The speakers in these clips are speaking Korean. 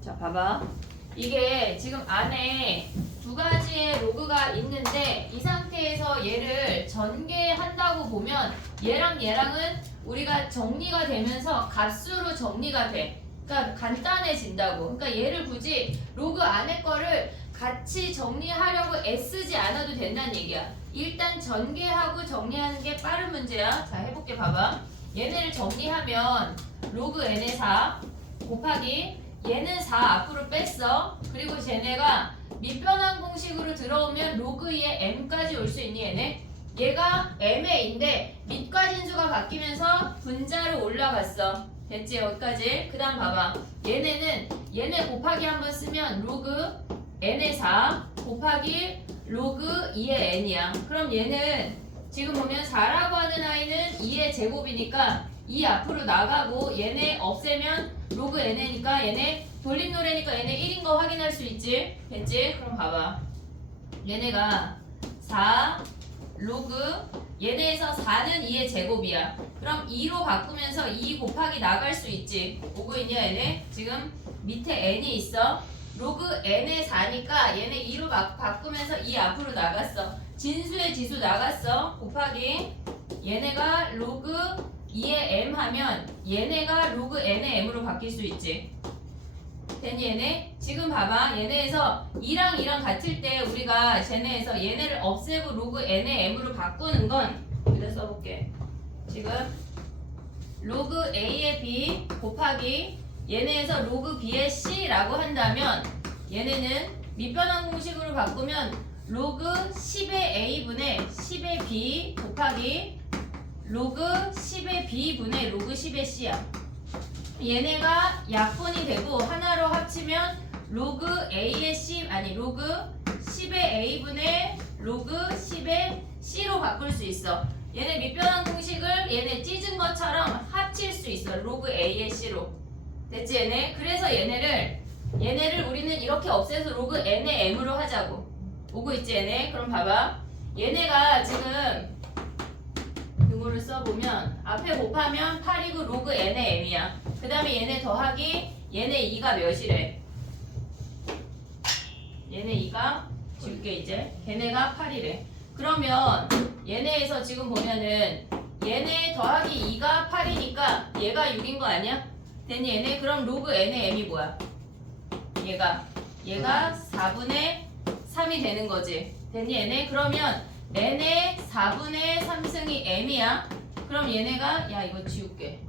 자, 봐봐. 이게 지금 안에 두 가지의 로그가 있는데 이 상태에서 얘를 전개한다고 보면 얘랑 얘랑은 우리가 정리가 되면서 값수로 정리가 돼. 그러니까 간단해진다고. 그러니까 얘를 굳이 로그 안에 거를 같이 정리하려고 애쓰지 않아도 된다는 얘기야. 일단 전개하고 정리하는 게 빠른 문제야. 자, 해볼게. 봐봐. 얘네를 정리하면 로그 n의 4 곱하기 얘는 4 앞으로 뺐어. 그리고 쟤네가 밑변환 공식으로 들어오면 로그 2의 m까지 올 수 있니 얘네? 얘가 m의인데 밑과 진수가 바뀌면서 분자로 올라갔어. 됐지? 여기까지. 그 다음 봐봐. 얘네는 얘네 곱하기 한번 쓰면 로그 n의 4 곱하기 로그 2의 n이야. 그럼 얘는 지금 보면 4라고 하는 아이는 2의 제곱이니까 2 앞으로 나가고 얘네 없애면 로그 n이니까 얘네 돌림노래니까 얘네 1인 거 확인할 수 있지? 됐지? 그럼 봐봐. 얘네가 4 로그 얘네에서 4는 2의 제곱이야. 그럼 2로 바꾸면서 2 곱하기 나갈 수 있지. 오고 있냐 얘네? 지금 밑에 n이 있어. 로그 n의 4니까 얘네 2로 바꾸면서 2 앞으로 나갔어. 진수의 지수 나갔어. 곱하기 얘네가 로그 2의 m 하면 얘네가 로그 n의 m으로 바뀔 수 있지. 됐니 얘네? 지금 봐봐. 얘네에서 2랑 2랑 같을 때 우리가 쟤네에서 얘네를 없애고 로그 n의 m으로 바꾸는 건 여기다 써볼게. 지금 로그 a의 b 곱하기 얘네에서 로그 b의 c라고 한다면 얘네는 밑변환 공식으로 바꾸면 로그 10의 a분의 10의 b 곱하기 로그 10의 b분의 로그 10의 c야. 얘네가 약분이 되고 하나로 합치면 로그 a의 c 아니 로그 10의 a분의 로그 10의 c로 바꿀 수 있어. 얘네 밑변환 공식을 얘네 찢은 것처럼 합칠 수 있어. 로그 a의 c로. 됐지 얘네? 그래서 얘네를 우리는 이렇게 없애서 로그 n의 m으로 하자고. 오고 있지 얘네? 그럼 봐봐. 얘네가 지금 이거를 써보면 앞에 곱하면 8이고 로그 n의 m이야. 그 다음에 얘네 더하기 얘네 2가 몇이래? 얘네 2가 지울게 이제. 걔네가 8이래. 그러면 얘네에서 지금 보면은 얘네 더하기 2가 8이니까 얘가 6인 거 아니야? 됐니 얘네? 그럼 로그 n의 m이 뭐야? 얘가 4분의 3이 되는 거지. 됐니 얘네? 그러면 n의 4분의 3승이 m이야. 그럼 얘네가 야 이거 지울게.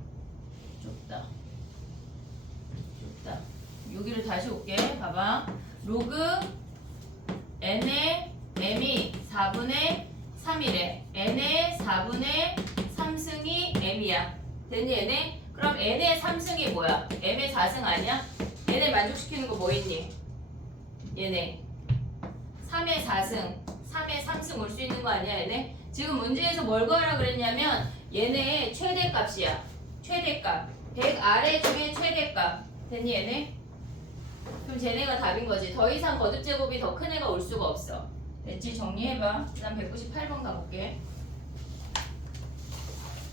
좁다. 여기를 다시 올게. 봐봐. 로그 n의 m이 4분의 3이래. n의 4분의 3승이 m이야. 됐니 얘네? 그럼 n의 3승이 뭐야? m의 4승 아니야? 얘네 만족시키는 거 뭐 있니? 얘네 3의 4승 3의 3승 올 수 있는 거 아니야 얘네? 지금 문제에서 뭘 구하라 그랬냐면 얘네의 최대값이야. 최대값 100 아래 중에 최대값. 됐니 얘네? 그럼 쟤네가 답인 거지. 더 이상 거듭제곱이 더 큰 애가 올 수가 없어. 됐지? 정리해봐. 그 다음 198번 가볼게.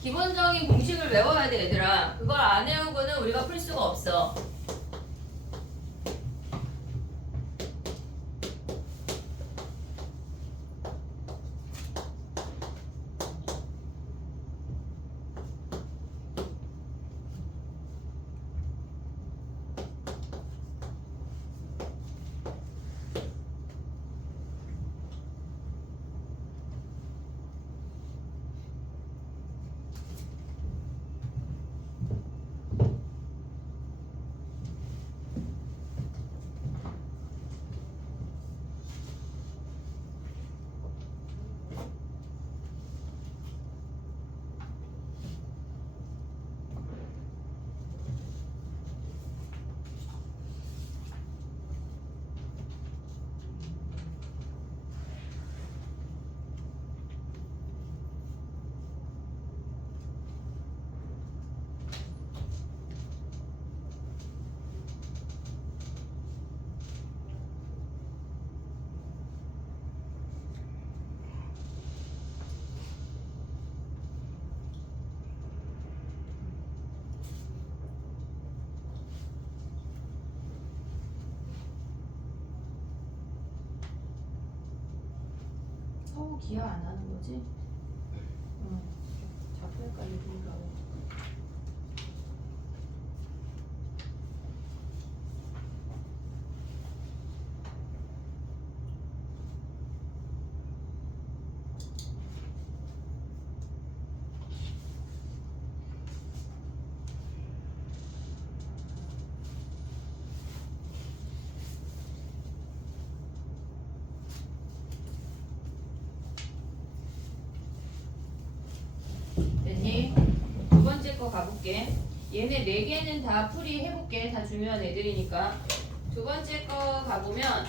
기본적인 공식을 외워야 돼 얘들아. 그걸 안 외우고는 우리가 풀 수가 없어. 또 기하 안 하는 거지? 자꾸 헷갈리더라고. 됐니? 두 번째 거 가볼게. 얘네 네 개는 다 풀이 해볼게. 다 중요한 애들이니까. 두 번째 거 가보면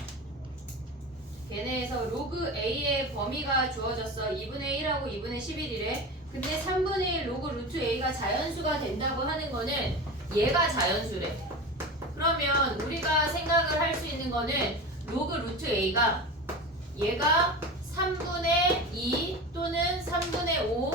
걔네에서 로그 A의 범위가 주어졌어. 2분의 1하고 2분의 11이래. 근데 3분의 1 로그 루트 A가 자연수가 된다고 하는 거는 얘가 자연수래. 그러면 우리가 생각을 할 수 있는 거는 로그 루트 A가 얘가 3분의 2 또는 3분의 5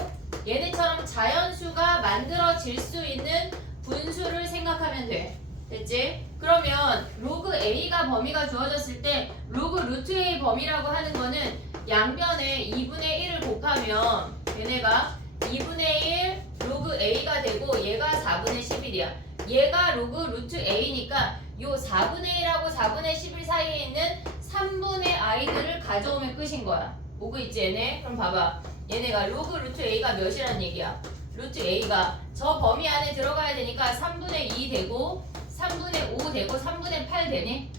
얘네처럼 자연수가 만들어질 수 있는 분수를 생각하면 돼. 됐지? 그러면 로그 A가 범위가 주어졌을 때 로그 루트 A 범위라고 하는 거는 양변에 2분의 1을 곱하면 얘네가 2분의 1 로그 A가 되고 얘가 4분의 11이야. 얘가 로그 루트 A니까 요 4분의 1하고 4분의 11 사이에 있는 3분의 I들을 가져오면 끝인 거야. 오고 있지 얘네? 그럼 봐봐. 얘네가 로그 루트 A가 몇이란 얘기야? 루트 A가 저 범위 안에 들어가야 되니까 3분의 2 되고 3분의 5 되고 3분의 8 되니?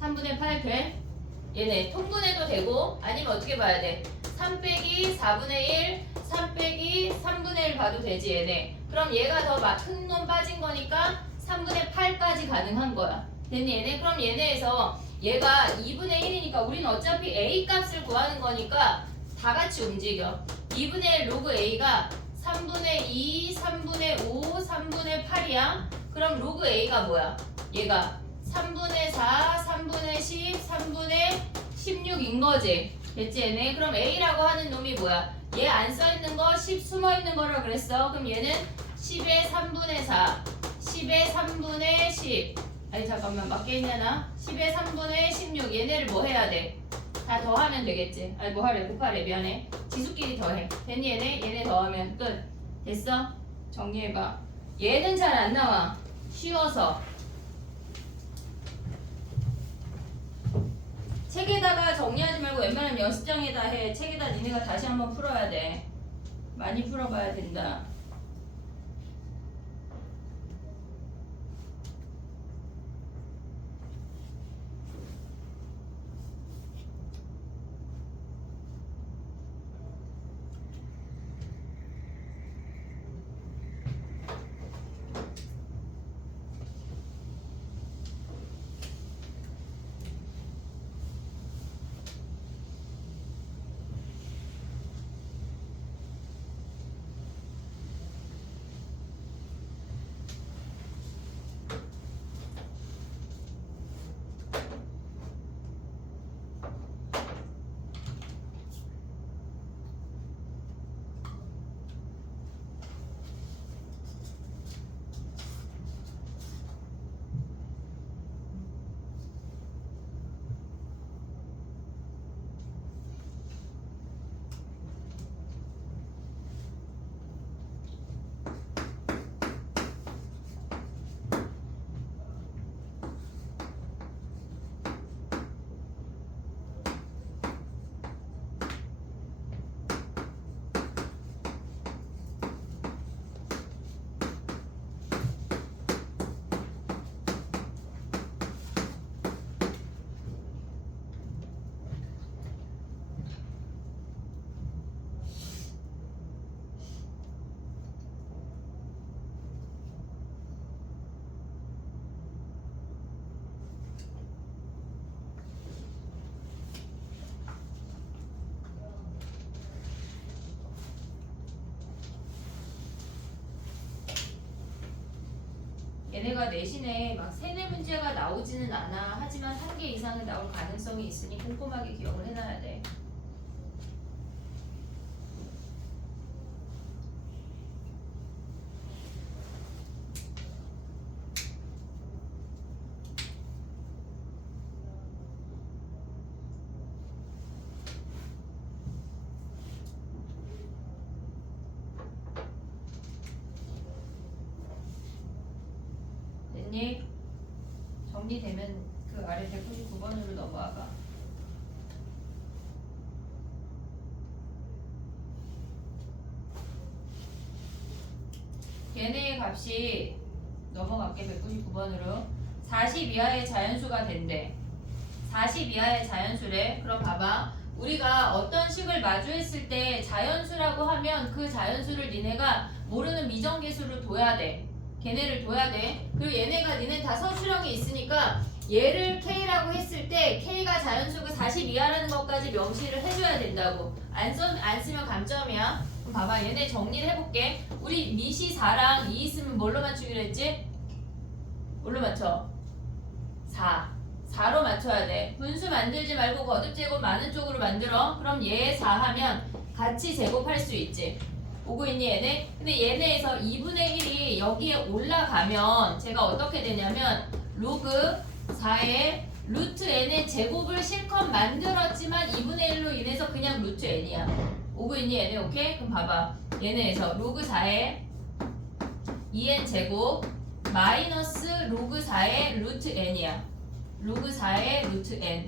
3분의 8 돼? 얘네 통분해도 되고 아니면 어떻게 봐야 돼? 3 빼기 4분의 1 3 빼기 3분의 1 봐도 되지 얘네. 그럼 얘가 더 큰 놈 빠진 거니까 3분의 8까지 가능한 거야. 됐니 얘네? 그럼 얘네에서 얘가 2분의 1이니까 우리는 어차피 A 값을 구하는 거니까 다 같이 움직여. 2분의 1 로그 A가 3분의 2, 3분의 5, 3분의 8이야. 그럼 로그 A가 뭐야? 얘가 3분의 4, 3분의 10, 3분의 16인 거지. 됐지 얘네? 그럼 A라고 하는 놈이 뭐야? 얘 안 써있는 거 10 숨어있는 거라 그랬어. 그럼 얘는 10의 3분의 4, 10의 3분의 10 아니 잠깐만 맞게 있냐나? 10의 3분의 16 얘네를 뭐 해야 돼? 다 더하면 되겠지. 아니 뭐 하래? 곱하래. 미안해. 지수끼리 더해. 됐니 얘네? 얘네 더하면 끝. 됐어? 정리해봐. 얘는 잘 안 나와. 쉬워서. 책에다가 정리하지 말고 웬만하면 연습장에다 해. 책에다 니네가 다시 한번 풀어야 돼. 많이 풀어봐야 된다. 얘네가 내신에 막 세네 문제가 나오지는 않아. 하지만 한 개 이상은 나올 가능성이 있으니 꼼꼼하게 기억을 해놔야 돼. 정리되면 그 아래 199번으로 넘어와봐. 얘네의 값이 넘어갈게. 199번으로 40 이하의 자연수가 된대. 40 이하의 자연수래. 그럼 봐봐. 우리가 어떤 식을 마주했을 때 자연수라고 하면 그 자연수를 니네가 모르는 미정계수로 둬야 돼. 걔네를 둬야 돼. 그리고 얘네가 니네 다 서술형이 있으니까 얘를 K라고 했을 때 K가 자연수가 40 이하라는 것까지 명시를 해줘야 된다고. 안 쓰면 감점이야. 그럼 봐봐. 얘네 정리를 해볼게. 우리 미시 4랑 2 있으면 뭘로 맞추기로 했지? 뭘로 맞춰? 4로 맞춰야 돼. 분수 만들지 말고 거듭 제곱 많은 쪽으로 만들어. 그럼 얘 4 하면 같이 제곱할 수 있지. 오고 있니 얘네? 근데 얘네에서 2분의 1이 여기에 올라가면 제가 어떻게 되냐면 로그 4의 루트 n의 제곱을 실컷 만들었지만 2분의 1로 인해서 그냥 루트 n이야. 오고 있니 얘네? 오케이? 그럼 봐봐. 얘네에서 로그 4의 2n 제곱 마이너스 로그 4의 루트 n이야. 로그 4의 루트 n.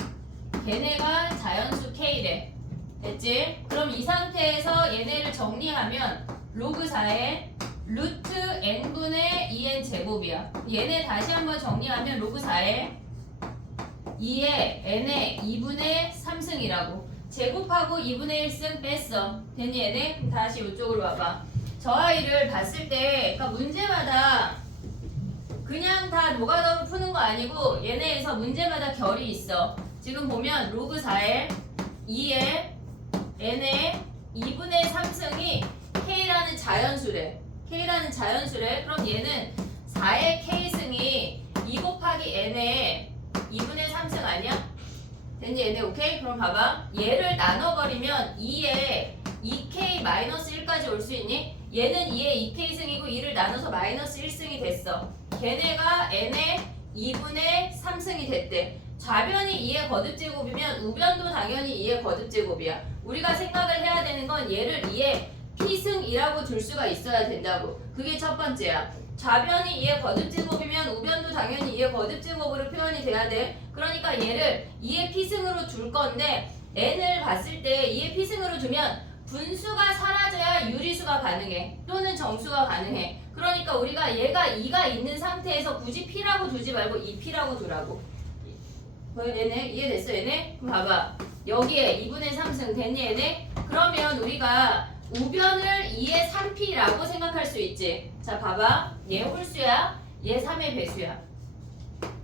걔네가 자연수 k래. 됐지? 그럼 이 상태에서 얘네를 정리하면 로그 4의 루트 n분의 2n 제곱이야. 얘네 다시 한번 정리하면 로그 4의 2의 n의 2분의 3승이라고. 제곱하고 2분의 1승 뺐어. 됐니 얘네? 그럼 다시 이쪽으로 와봐. 저 아이를 봤을 때 그러니까 문제마다 그냥 다 노가다로 푸는 거 아니고 얘네에서 문제마다 결이 있어. 지금 보면 로그 4의 2의 n의 2분의 3승이 k라는 자연수래. k라는 자연수래. 그럼 얘는 4의 k승이 2 곱하기 n의 2분의 3승 아니야? 됐니 얘네? 오케이? 그럼 봐봐. 얘를 나눠버리면 2에 2k-1까지 올 수 있니? 얘는 2의 2k승이고 2를 나눠서 마이너스 1승이 됐어. 걔네가 n의 2분의 3승이 됐대. 좌변이 2의 거듭제곱이면 우변도 당연히 2의 거듭제곱이야. 우리가 생각을 해야 되는 건 얘를 2의 p승이라고 둘 수가 있어야 된다고. 그게 첫 번째야. 좌변이 2의 거듭제곱이면 우변도 당연히 2의 거듭제곱으로 표현이 돼야 돼. 그러니까 얘를 2의 p승으로 둘 건데 n을 봤을 때 2의 p승으로 두면 분수가 사라져야 유리수가 가능해. 또는 정수가 가능해. 그러니까 우리가 얘가 2가 있는 상태에서 굳이 p라고 두지 말고 2p라고 두라고. 얘네? 이해됐어 얘네? 그럼 봐봐. 여기에 2분의 3승 됐니 얘네? 그러면 우리가 우변을 2의 3p라고 생각할 수 있지. 자 봐봐. 얘 홀수야. 얘 3의 배수야.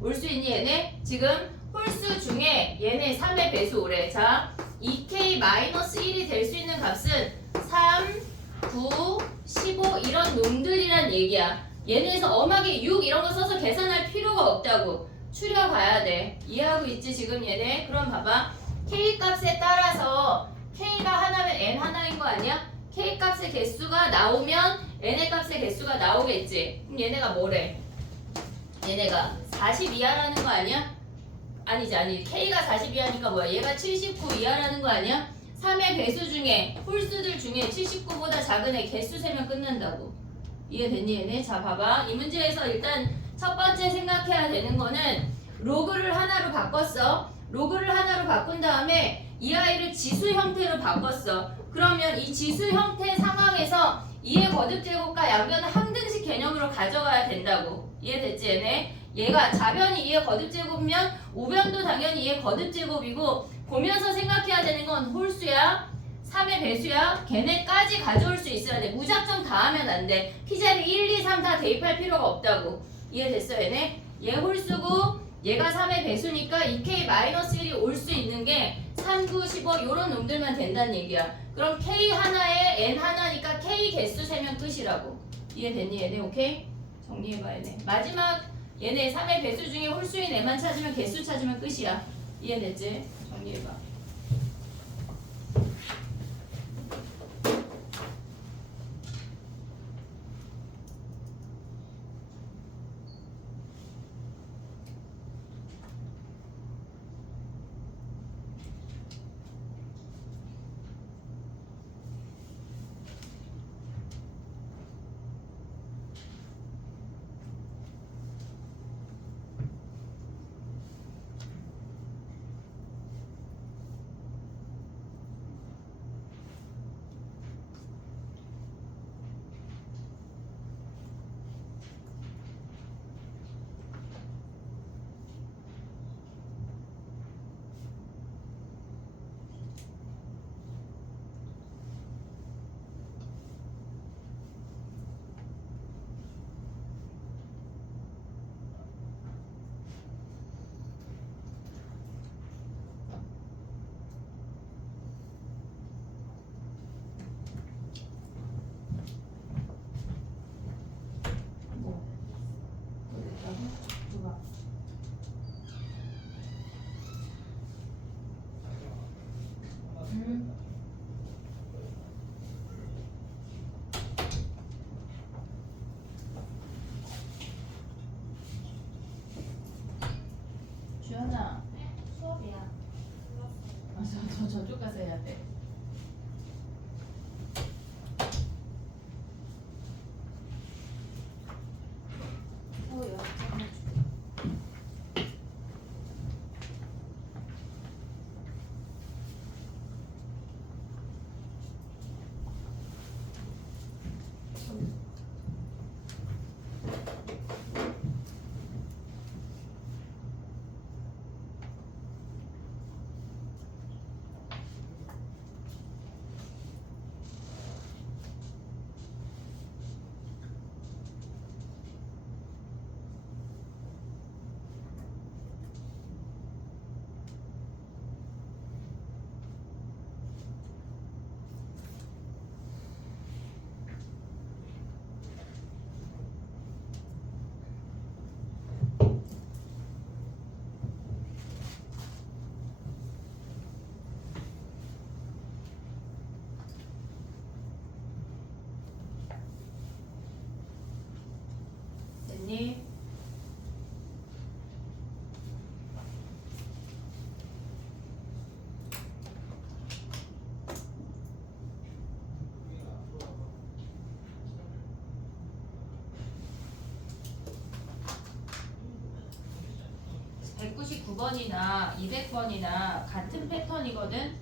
올 수 있니 얘네? 지금 홀수 중에 얘네 3의 배수 오래. 자 2k-1이 될 수 있는 값은 3, 9, 15 이런 놈들이란 얘기야. 얘네에서 엄하게 6 이런 거 써서 계산할 필요가 없다고. 추려봐야 돼. 이해하고 있지 지금 얘네? 그럼 봐봐. k 값에 따라서 k가 하나면 n 하나인 거 아니야? k 값의 개수가 나오면 n의 값의 개수가 나오겠지. 그럼 얘네가 뭐래? 얘네가 40 이하라는 거 아니야? 아니 k가 40 이하니까 뭐야? 얘가 79 이하라는 거 아니야? 3의 배수 중에 홀수들 중에 79보다 작은 애 개수 세면 끝난다고. 이해됐니 얘네? 자 봐봐. 이 문제에서 일단 첫 번째 생각해야 되는 거는 로그를 하나로 바꿨어. 로그를 하나로 바꾼 다음에 이 아이를 지수 형태로 바꿨어. 그러면 이 지수 형태 상황에서 2의 거듭제곱과 양변을 항등식 개념으로 가져가야 된다고. 이해됐지 얘네? 얘가 좌변이 2의 거듭제곱이면 우변도 당연히 2의 거듭제곱이고 보면서 생각해야 되는 건 홀수야 3의 배수야 걔네까지 가져올 수 있어야 돼. 무작정 다 하면 안 돼. P자리 1, 2, 3 다 대입할 필요가 없다고. 이해됐어 얘네? 얘 홀수고 얘가 3의 배수니까 2k-1이 올 수 있는 게 3, 9, 15 요런 놈들만 된다는 얘기야. 그럼 k 하나에 n 하나니까 k 개수 세면 끝이라고. 이해됐니 얘네? 오케이? 정리해봐 얘네. 마지막 얘네 3의 배수 중에 홀수인 애만 찾으면 개수 찾으면 끝이야. 이해됐지? 정리해봐. 하나 수업이야. 저쪽 가서 해야 돼. 뭐야? 됐니? (199번이나) (200번이나) 같은 패턴이거든.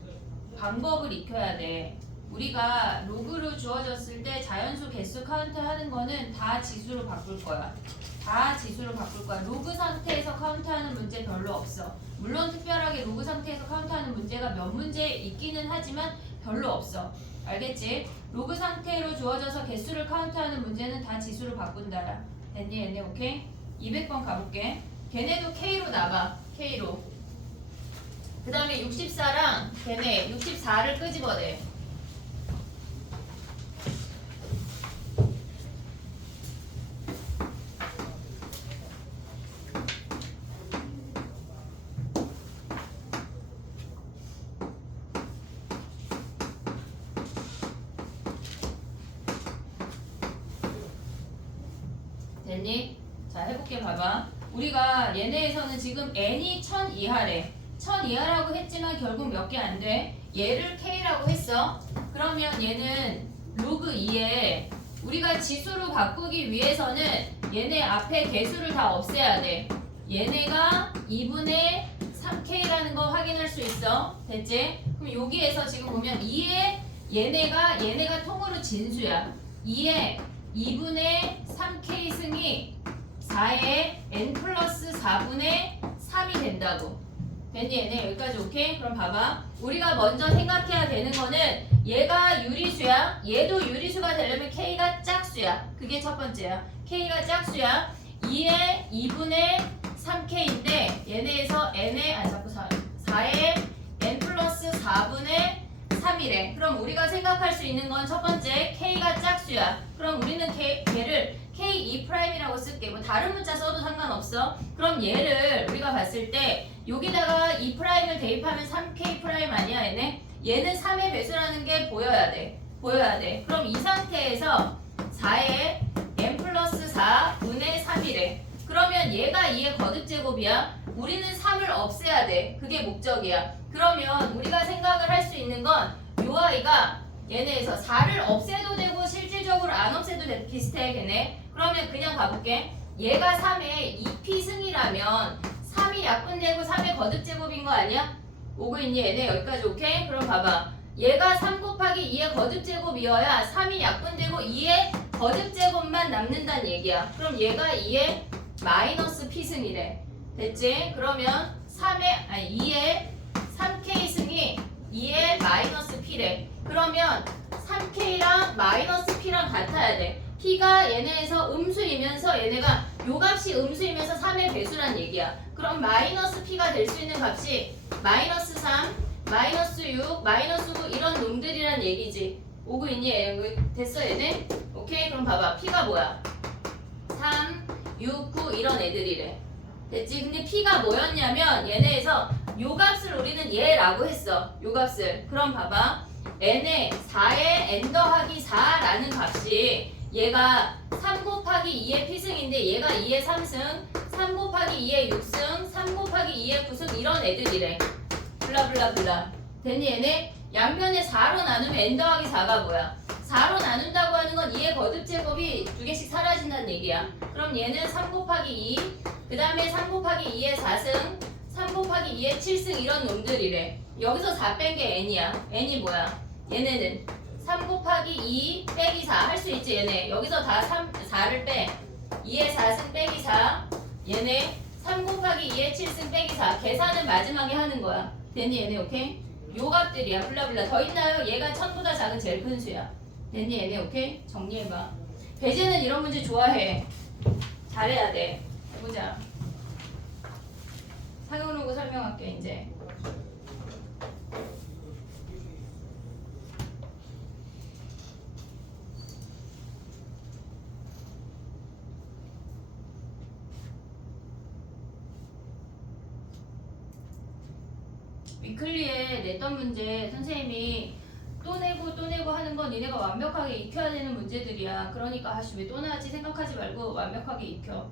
방법을 익혀야 돼. 우리가 로그로 주어졌을 때 자연수 개수 카운트 하는 거는 다 지수로 바꿀 거야. 다 지수로 바꿀 거야. 로그 상태에서 카운트하는 문제 별로 없어. 물론 특별하게 로그 상태에서 카운트하는 문제가 몇 문제 있기는 하지만 별로 없어. 알겠지? 로그 상태로 주어져서 개수를 카운트하는 문제는 다 지수로 바꾼다. 됐니? 얘네 오케이? 200번 가볼게. 걔네도 K로 나가. K로. 그 다음에 64랑 걔네 64를 끄집어내. 됐니? 자 해볼게. 봐봐. 우리가 얘네에서는 지금 n이 1000 이하래. 1000 이하라고 했지만 결국 몇 개 안 돼. 얘를 k라고 했어. 그러면 얘는 로그 2에 우리가 지수로 바꾸기 위해서는 얘네 앞에 개수를 다 없애야 돼. 얘네가 2분의 3k라는 거 확인할 수 있어. 됐지? 그럼 여기에서 지금 보면 2에 얘네가 통으로 진수야. 2에 2분의 3k 승이 4에 n 플러스 4분의 3이 된다고. 됐니? 얘네 여기까지 오케이? 그럼 봐봐. 우리가 먼저 생각해야 되는 거는 얘가 유리수야. 얘도 유리수가 되려면 k가 짝수야. 그게 첫 번째야. k가 짝수야. 2에 2분의 3k인데 얘네에서 n에 자꾸 4에 n 플러스 4분의 3이래. 그럼 우리가 생각할 수 있는 건 첫 번째 k가 짝수야. 그럼 우리는 걔를 K2'이라고 쓸게. 뭐 다른 문자 써도 상관없어. 그럼 얘를 우리가 봤을 때 여기다가 2'을 대입하면 3K' 아니야 얘네? 얘는 3의 배수라는 게 보여야 돼. 그럼 이 상태에서 4에 n 플러스 4분의 3이래. 그러면 얘가 2의 거듭제곱이야. 우리는 3을 없애야 돼. 그게 목적이야. 그러면 우리가 생각을 할 수 있는 건 요 아이가 얘네에서 4를 없애도 되고 실질적으로 안 없애도 돼. 비슷해 걔네. 그러면 그냥 가볼게. 얘가 3의 2p승이라면 3이 약분되고 3의 거듭제곱인 거 아니야? 오고 있니 얘네? 여기까지 오케이? 그럼 봐봐. 얘가 3 곱하기 2의 거듭제곱이어야 3이 약분되고 2의 거듭제곱만 남는다는 얘기야. 그럼 얘가 2의 마이너스 p승이래. 됐지? 그러면 2의 3k승이 2의 마이너스 p래. 그러면 3k랑 마이너스 p랑 같아야 돼. p가 얘네에서 음수이면서 얘네가 요 값이 음수이면서 3의 배수란 얘기야. 그럼 마이너스 p가 될 수 있는 값이 마이너스 3, 마이너스 6, 마이너스 9 이런 놈들이란 얘기지. 오고 있니? 됐어 얘네? 오케이? 그럼 봐봐. p가 뭐야? 3, 6, 9 이런 애들이래. 됐지? 근데 p가 뭐였냐면 얘네에서 요 값을 우리는 얘라고 했어. 요 값을. 그럼 봐봐. n에 4에 n 더하기 4라는 값이 얘가 3 곱하기 2의 p승인데 얘가 2의 3승, 3 곱하기 2의 6승, 3 곱하기 2의 구승 이런 애들이래. 블라블라블라. 됐니 얘네? 양변에 4로 나누면 n 더하기 4가 뭐야? 4로 나눈다고 하는 건 2의 거듭 제곱이 2개씩 사라진다는 얘기야. 그럼 얘는 3 곱하기 2, 그 다음에 3 곱하기 2의 4승, 3 곱하기 2의 7승 이런 놈들이래. 여기서 4 뺀 게 n이야. n이 뭐야? 얘네는 3 곱하기 2 빼기 4 할 수 있지 얘네. 여기서 다 4를 빼. 2의 4승 빼기 4. 얘네 3 곱하기 2의 7승 빼기 4. 계산은 마지막에 하는 거야. 됐니 얘네 오케이? 요 값들이야. 블라블라. 더 있나요? 얘가 1000보다 작은 제일 큰 수야. 됐니 얘네 오케이? 정리해봐. 배제는 이런 문제 좋아해. 잘해야 돼. 해보자. 상용로그 설명할게 이제. 위클리에 냈던 문제 선생님이 또 내고 하는 건 니네가 완벽하게 익혀야 되는 문제들이야. 그러니까 아씨 왜 또 나지 생각하지 말고 완벽하게 익혀.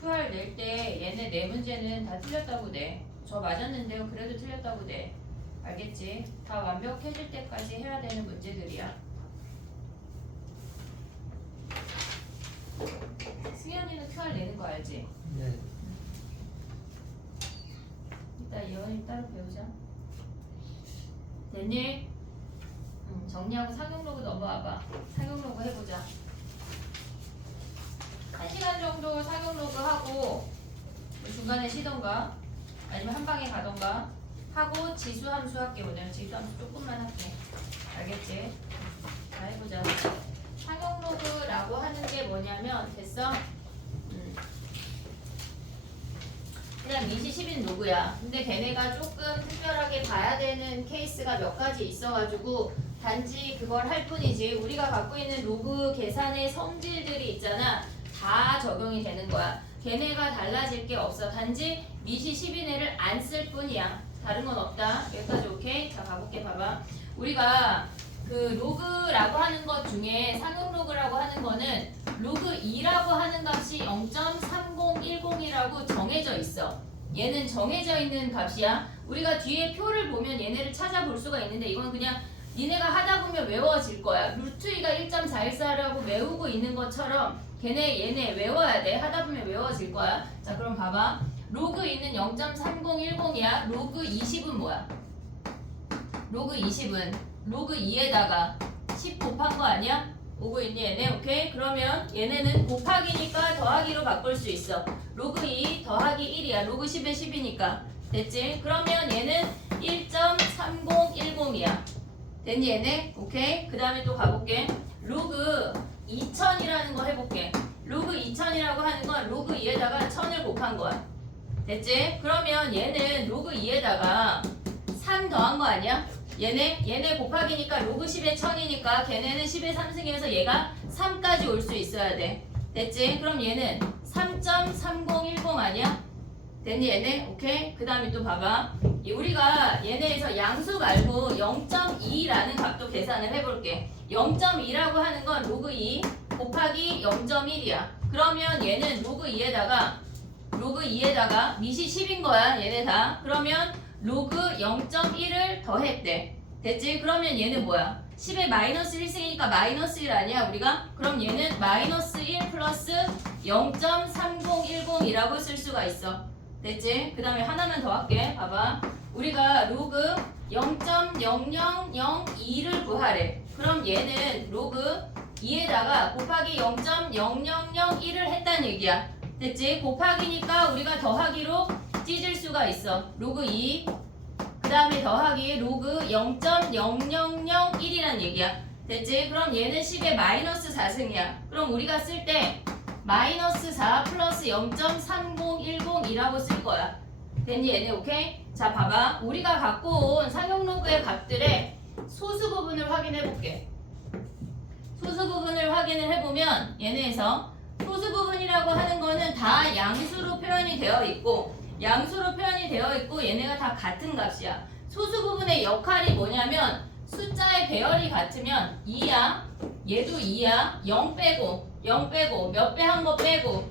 QR 낼 때 얘네 네 문제는 다 틀렸다고 내. 저 맞았는데요. 그래도 틀렸다고 내. 알겠지? 다 완벽해질 때까지 해야 되는 문제들이야. 수연이는 QR 내는 거 알지? 네. 이따 예원이 따로 배우자. 됐니? 정리하고 상용로그 넘어와봐. 상용로그 해보자. 1시간 정도 상용로그 하고 중간에 쉬던가 아니면 한 방에 가던가 하고 지수 함수 할게. 오늘 지수 함수 조금만 할게. 알겠지? 자 해보자. 상용로그라고 하는 게 뭐냐면 됐어? 그냥 미시 10인 로그야. 근데 걔네가 조금 특별하게 봐야 되는 케이스가 몇 가지 있어가지고 단지 그걸 할 뿐이지 우리가 갖고 있는 로그 계산의 성질들이 있잖아. 다 적용이 되는 거야. 걔네가 달라질 게 없어. 단지 미시 10인애를 안 쓸 뿐이야. 다른 건 없다. 여기까지 오케이? 자 가볼게. 봐봐. 우리가 그 로그라고 하는 것 중에 상용 로그라고 하는 거는 로그 2라고 하는 값이 0.3010이라고 정해져 있어. 얘는 정해져 있는 값이야. 우리가 뒤에 표를 보면 얘네를 찾아볼 수가 있는데 이건 그냥 니네가 하다 보면 외워질 거야. 루트 2가 1.414라고 외우고 있는 것처럼 얘네 외워야 돼. 하다 보면 외워질 거야. 자, 그럼 봐봐. 로그 2는 0.3010이야. 로그 20은 뭐야? 로그 20은 로그 2에다가 10 곱한 거 아니야? 오고 있니 얘네? 오케이? 그러면 얘네는 곱하기니까 더하기로 바꿀 수 있어. 로그 2 더하기 1이야. 로그 10에 10이니까. 됐지? 그러면 얘는 1.3010이야. 됐니 얘네? 오케이? 그 다음에 또 가볼게. 로그 2000이라는 거 해볼게. 로그 2000이라고 하는 건 로그 2에다가 1000을 곱한 거야. 됐지? 그러면 얘는 로그 2에다가 3 더한 거 아니야? 얘네 곱하기니까 로그 10에 1000이니까 걔네는 10의 3승이어서 얘가 3까지 올 수 있어야 돼. 됐지? 그럼 얘는 3.3010 아니야? 됐니 얘네? 오케이? 그 다음에 또 봐봐. 우리가 얘네에서 양수 말고 0.2라는 값도 계산을 해볼게. 0.2라고 하는 건 로그 2 곱하기 0.1이야. 그러면 얘는 로그 2에다가 밑이 10인 거야. 얘네 다. 그러면 로그 0.1을 더했대. 됐지? 그러면 얘는 뭐야? 10에 마이너스 1승이니까 마이너스 1 아니야 우리가? 그럼 얘는 마이너스 1 플러스 0.3010이라고 쓸 수가 있어. 됐지? 그 다음에 하나만 더 할게. 봐봐. 우리가 로그 0.0002를 구하래. 그럼 얘는 로그 2에다가 곱하기 0.0001을 했다는 얘기야. 됐지? 곱하기니까 우리가 더하기로 찢을 수가 있어. 로그 2, 그 다음에 더하기 로그 0.0001이란 얘기야. 됐지? 그럼 얘는 10의 마이너스 4승이야. 그럼 우리가 쓸 때 마이너스 4 플러스 0.3010이라고 쓸 거야. 됐니 얘네? 오케이? 자, 봐봐. 우리가 갖고 온 상용 로그의 값들의 소수 부분을 확인해 볼게. 소수 부분을 확인을 해보면 얘네에서 소수 부분이라고 하는 거는 다 양수로 표현이 되어 있고 얘네가 다 같은 값이야. 소수 부분의 역할이 뭐냐면 숫자의 배열이 같으면 2야. 얘도 2야. 0 빼고 몇 배 한 거 빼고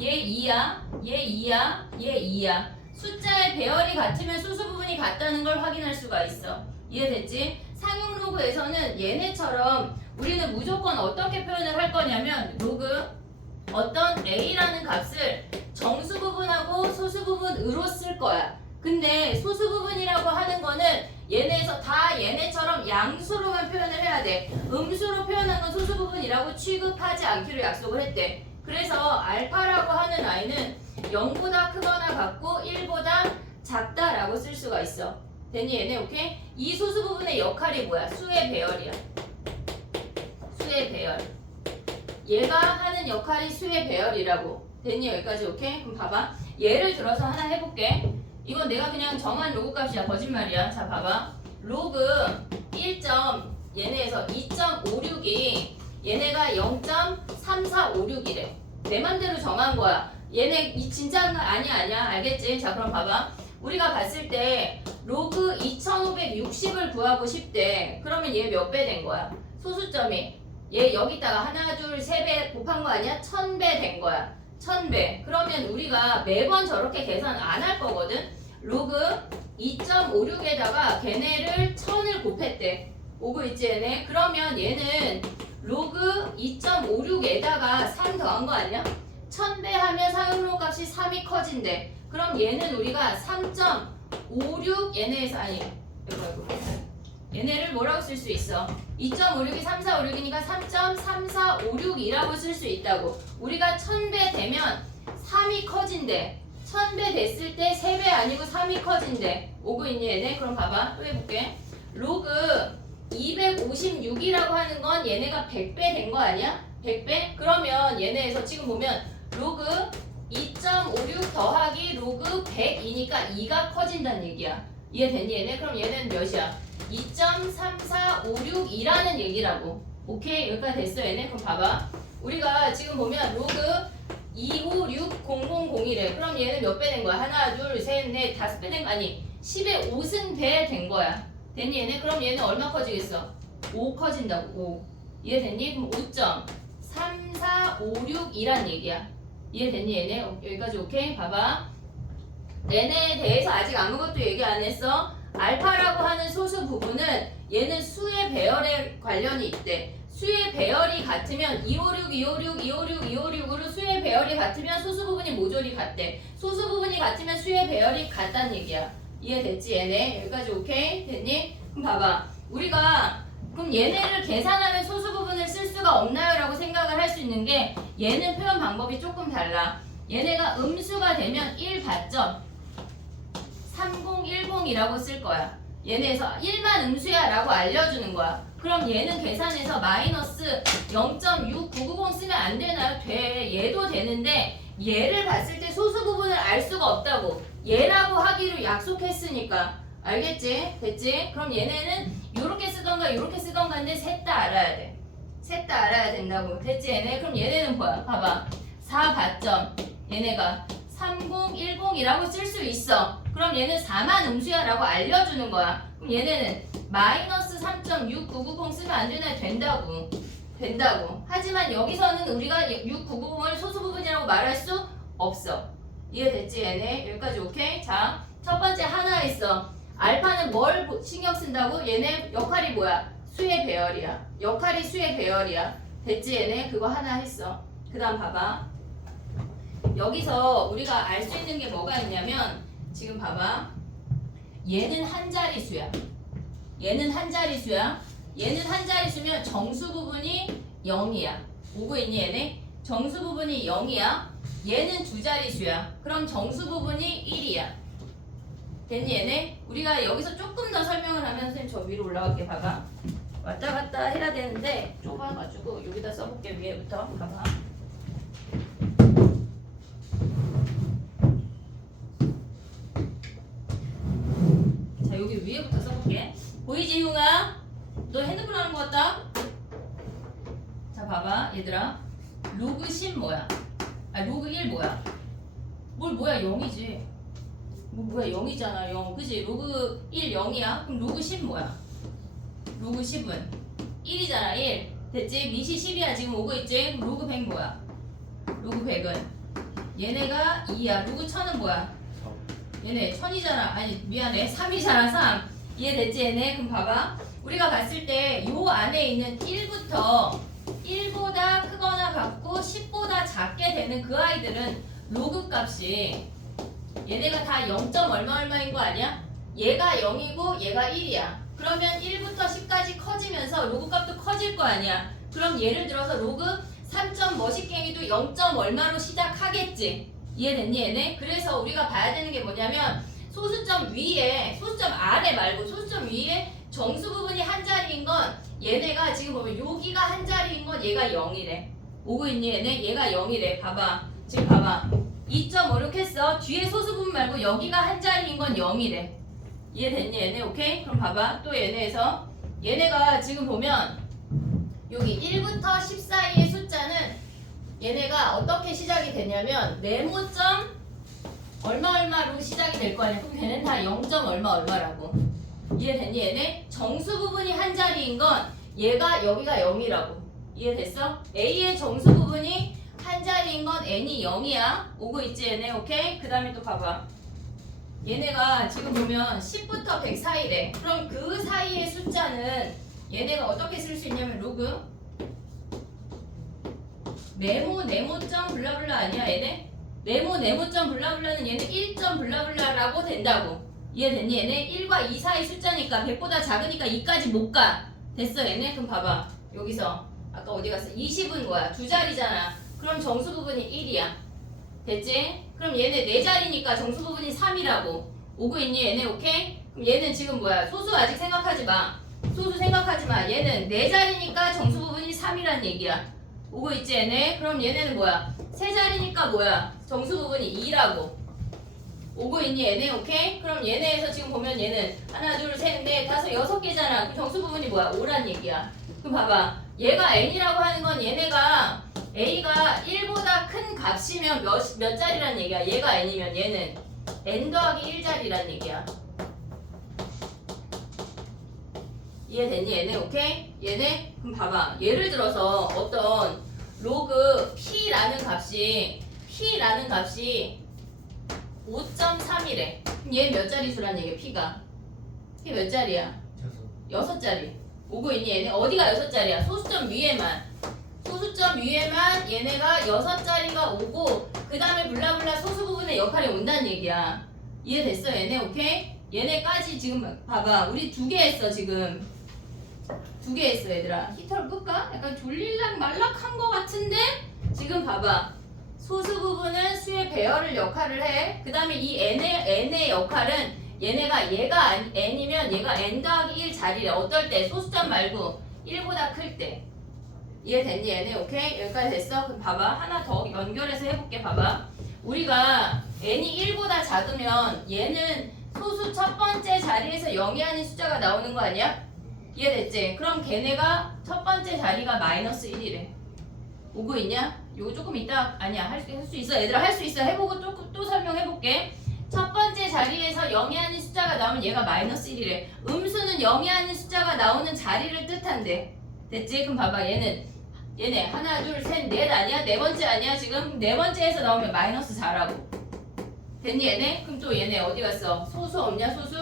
얘 2야. 얘 2야. 얘 2야. 숫자의 배열이 같으면 소수 부분이 같다는 걸 확인할 수가 있어. 이해됐지? 상용 로그에서는 얘네처럼 우리는 무조건 어떻게 표현을 할 거냐면 로그 어떤 a라는 값을 정수 부분하고 소수 부분으로 쓸 거야. 근데 소수 부분이라고 하는 거는 얘네에서 다 얘네처럼 양수로만 표현을 해야 돼. 음수로 표현한 건 소수 부분이라고 취급하지 않기로 약속을 했대. 그래서 알파라고 하는 i는 0보다 크거나 같고 1보다 작다라고 쓸 수가 있어. 됐니 얘네? 오케이? 이 소수 부분의 역할이 뭐야? 수의 배열이야. 수의 배열. 얘가 하는 역할이 수의 배열이라고. 됐니? 여기까지 오케이? 그럼 봐봐. 예를 들어서 하나 해볼게. 이건 내가 그냥 정한 로그 값이야. 거짓말이야. 자, 봐봐. 로그 1. 얘네에서 2.56이 얘네가 0.3456이래. 내 맘대로 정한 거야. 얘네 이 진짜는 아니야. 알겠지? 자, 그럼 봐봐. 우리가 봤을 때 로그 2560을 구하고 싶대. 그러면 얘 몇 배 된 거야? 소수점이. 얘 여기다가 하나, 둘, 세 배 곱한 거 아니야? 1000배 된 거야. 1000배. 그러면 우리가 매번 저렇게 계산 안 할 거거든? 로그 2.56에다가 걔네를 1000을 곱했대. 오고 있지 얘네? 그러면 얘는 로그 2.56에다가 3 더한 거 아니야? 1000배 하면 상용로 값이 3이 커진대. 그럼 얘는 우리가 3.56 얘네에서 아니 얘네를 뭐라고 쓸 수 있어? 2.56이 3456이니까 3.3456이라고 쓸 수 있다고. 우리가 1000배 되면 3이 커진대. 1000배 됐을 때 3배 아니고 3이 커진대. 오고 있니 얘네? 그럼 봐봐. 또 해볼게. 로그 256이라고 하는 건 얘네가 100배 된 거 아니야? 100배? 그러면 얘네에서 지금 보면 로그 2.56 더하기 로그 100이니까 2가 커진다는 얘기야. 이해됐니 얘네? 그럼 얘는 몇이야? 2.3456이라는 얘기라고. 오케이? 여기까지 됐어 얘네? 그럼 봐봐. 우리가 지금 보면 로그 256000이래. 그럼 얘는 몇 배 된 거야? 하나, 둘, 셋, 넷, 다섯 배 된 거 아니? 10의 5승 배 된 거야. 됐니 얘네? 그럼 얘는 얼마 커지겠어? 5 커진다고. 5. 이해됐니? 그럼 5.3456이란 얘기야. 이해됐니 얘네? 여기까지 오케이? 봐봐. 얘네에 대해서 아직 아무것도 얘기 안 했어. 알파라고 하는 소수 부분은 얘는 수의 배열에 관련이 있대. 수의 배열이 같으면 256, 256, 256, 256으로 수의 배열이 같으면 소수 부분이 모조리 같대. 소수 부분이 같으면 수의 배열이 같다는 얘기야. 이해됐지 얘네? 여기까지 오케이? 됐니? 그럼 봐봐. 우리가 그럼 얘네를 계산하면 소수 부분을 쓸 수가 없나요? 라고 생각을 할 수 있는 게 얘는 표현 방법이 조금 달라. 얘네가 음수가 되면 1받점 3010이라고 쓸 거야. 얘네에서 1만 음수야 라고 알려주는 거야. 그럼 얘는 계산해서 마이너스 0.6990 쓰면 안 되나요? 돼. 얘도 되는데 얘를 봤을 때 소수 부분을 알 수가 없다고. 얘라고 하기로 약속했으니까. 알겠지? 됐지? 그럼 얘네는 요렇게 쓰던가 요렇게 쓰던가인데 셋 다 알아야 돼. 셋 다 알아야 된다고. 됐지 얘네? 그럼 얘네는 뭐야? 봐봐. 4받점 얘네가 3010이라고 쓸 수 있어. 그럼 얘는 4만 음수야 라고 알려주는 거야. 그럼 얘네는 마이너스 3.6990 쓰면 안 되나? 된다고. 된다고. 하지만 여기서는 우리가 6990을 소수 부분이라고 말할 수 없어. 이해됐지 얘네? 여기까지 오케이? 자, 첫 번째 하나 있어. 알파는 뭘 신경 쓴다고? 얘네 역할이 뭐야? 수의 배열이야. 역할이 수의 배열이야. 됐지 얘네? 그거 하나 했어. 그 다음 봐봐. 여기서 우리가 알 수 있는 게 뭐가 있냐면 지금 봐봐. 얘는 한 자리수야. 얘는 한 자리수야. 얘는 한 자리수면 정수 부분이 0이야. 오고 있니 얘네? 정수 부분이 0이야. 얘는 두 자리수야. 그럼 정수 부분이 1이야. 됐니 얘네? 우리가 여기서 조금 더 설명을 하면 선생님 저 위로 올라갈게. 봐봐. 왔다 갔다 해야 되는데 좁아가지고 여기다 써볼게. 위에부터 봐봐. 자 여기 위에부터 써볼게. 보이지 흉아? 너 핸드폰 하는 거 같다? 자 봐봐 얘들아. 로그 10 뭐야? 아 로그 1 뭐야? 뭘 뭐야 0이지. 뭐야 0이잖아 0 그지? 로그 1 0이야? 그럼 로그 10 뭐야? 로그 10은 1이잖아 1 됐지? 밑이 10이야 지금 오고 있지? 그럼 로그 100 뭐야? 로그 100은 얘네가 2야. 로그 1000은 뭐야? 얘네 1000이잖아. 아니 미안해 3이잖아 3. 이해됐지 얘네? 그럼 봐봐. 우리가 봤을 때 요 안에 있는 1부터 1보다 크거나 같고 10보다 작게 되는 그 아이들은 로그 값이 얘네가 다 0. 얼마인 거 아니야? 얘가 0이고 얘가 1이야. 그러면 1부터 10까지 커지면서 로그 값도 커질 거 아니야. 그럼 예를 들어서 로그 3. 뭐시갱이도 0. 얼마로 시작하겠지. 이해됐니 얘네? 그래서 우리가 봐야 되는 게 뭐냐면 소수점 위에, 소수점 아래 말고 소수점 위에 정수 부분이 한 자리인 건 얘네가 지금 보면 여기가 한 자리인 건 얘가 0이래. 오고 있니 얘네? 얘가 0이래. 봐봐. 지금 봐봐. 2.56 했어. 뒤에 소수 부분 말고 여기가 한 자리인 건 0이래. 이해됐니 얘네? 오케이? 그럼 봐봐. 또 얘네에서 얘네가 지금 보면 여기 1부터 10 사이의 숫자는 얘네가 어떻게 시작이 되냐면 네모점 얼마로 시작이 될 거 아니야. 그럼 걔는 다 0. 얼마라고. 이해됐니 얘네? 정수 부분이 한 자리인 건 얘가 여기가 0이라고. 이해됐어? A의 정수 부분이 한 자리인 건 n이 0이야. 오고 있지 얘네? 오케이? 그 다음에 또 봐봐. 얘네가 지금 보면 10부터 100 사이래. 그럼 그 사이의 숫자는 얘네가 어떻게 쓸 수 있냐면 로그 네모점 블라블라 아니야 얘네? 네모점 블라블라는 얘는 1. 블라블라라고 된다고. 이해됐니 얘네? 1과 2 사이 숫자니까 100보다 작으니까 2까지 못 가. 됐어 얘네? 그럼 봐봐. 여기서 아까 어디 갔어? 20은 뭐야? 두 자리잖아. 그럼 정수 부분이 1이야. 됐지? 그럼 얘네 네 자리니까 정수 부분이 3이라고. 오고 있니 얘네? 오케이? 그럼 얘는 지금 뭐야? 소수 아직 생각하지 마. 소수 생각하지 마. 얘는 네 자리니까 정수 부분이 3이란 얘기야. 오고 있지 얘네? 그럼 얘네는 뭐야? 세 자리니까 뭐야? 정수 부분이 2라고. 오고 있니 얘네? 오케이? 그럼 얘네에서 지금 보면 얘는 하나 둘 셋 넷 다섯 6개잖아. 그럼 정수 부분이 뭐야? 5란 얘기야. 그럼 봐봐. 얘가 n이라고 하는 건 얘네가 a가 1보다 큰 값이면 몇 자리란 얘기야. 얘가 n이면 얘는 n 더하기 1자리란 얘기야. 이해됐니 얘네? 오케이? 얘네? 그럼 봐봐. 예를 들어서 어떤 로그 p라는 값이 5.3이래. 그럼 얘 몇 자리 수란 얘기야? p가. p 몇 자리야? 6자리 오고 있니? 얘네 어디가 6자리야? 소수점 위에만. 소수점 위에만 얘네가 6자리가 오고 그 다음에 블라블라 소수 부분의 역할이 온다는 얘기야. 이해됐어 얘네? 오케이? 얘네까지 지금 봐봐. 우리 2개 했어 지금. 2개 했어 얘들아. 히터를 끌까? 약간 졸릴락 말락한 거 같은데? 지금 봐봐. 소수 부분은 수의 배열을 역할을 해. 그 다음에 이 n의 역할은 얘가 n이면 얘가 n 더하기 1 자리래. 어떨 때? 소수점 말고 1보다 클 때. 이해됐니 얘네? 오케이? 여기까지 됐어? 그럼 봐봐. 하나 더 연결해서 해볼게. 봐봐. 우리가 n이 1보다 작으면 얘는 소수 첫 번째 자리에서 0이 아닌 숫자가 나오는 거 아니야? 이해됐지? 그럼 걔네가 첫 번째 자리가 마이너스 1이래. 오고 있냐? 요거 조금 이따 아니야. 할 수 있어. 얘들아 할 수 있어. 해보고 또 설명해볼게. 첫 번째 자리에서 0이 아닌 숫자가 나오면 얘가 마이너스 1이래. 음수는 0이 아닌 숫자가 나오는 자리를 뜻한대. 됐지? 그럼 봐봐. 얘네 하나 둘 셋 넷 아니야? 네 번째 아니야? 지금 네 번째에서 나오면 마이너스 4라고. 됐니 얘네? 그럼 또 얘네 어디 갔어? 소수 없냐? 소수?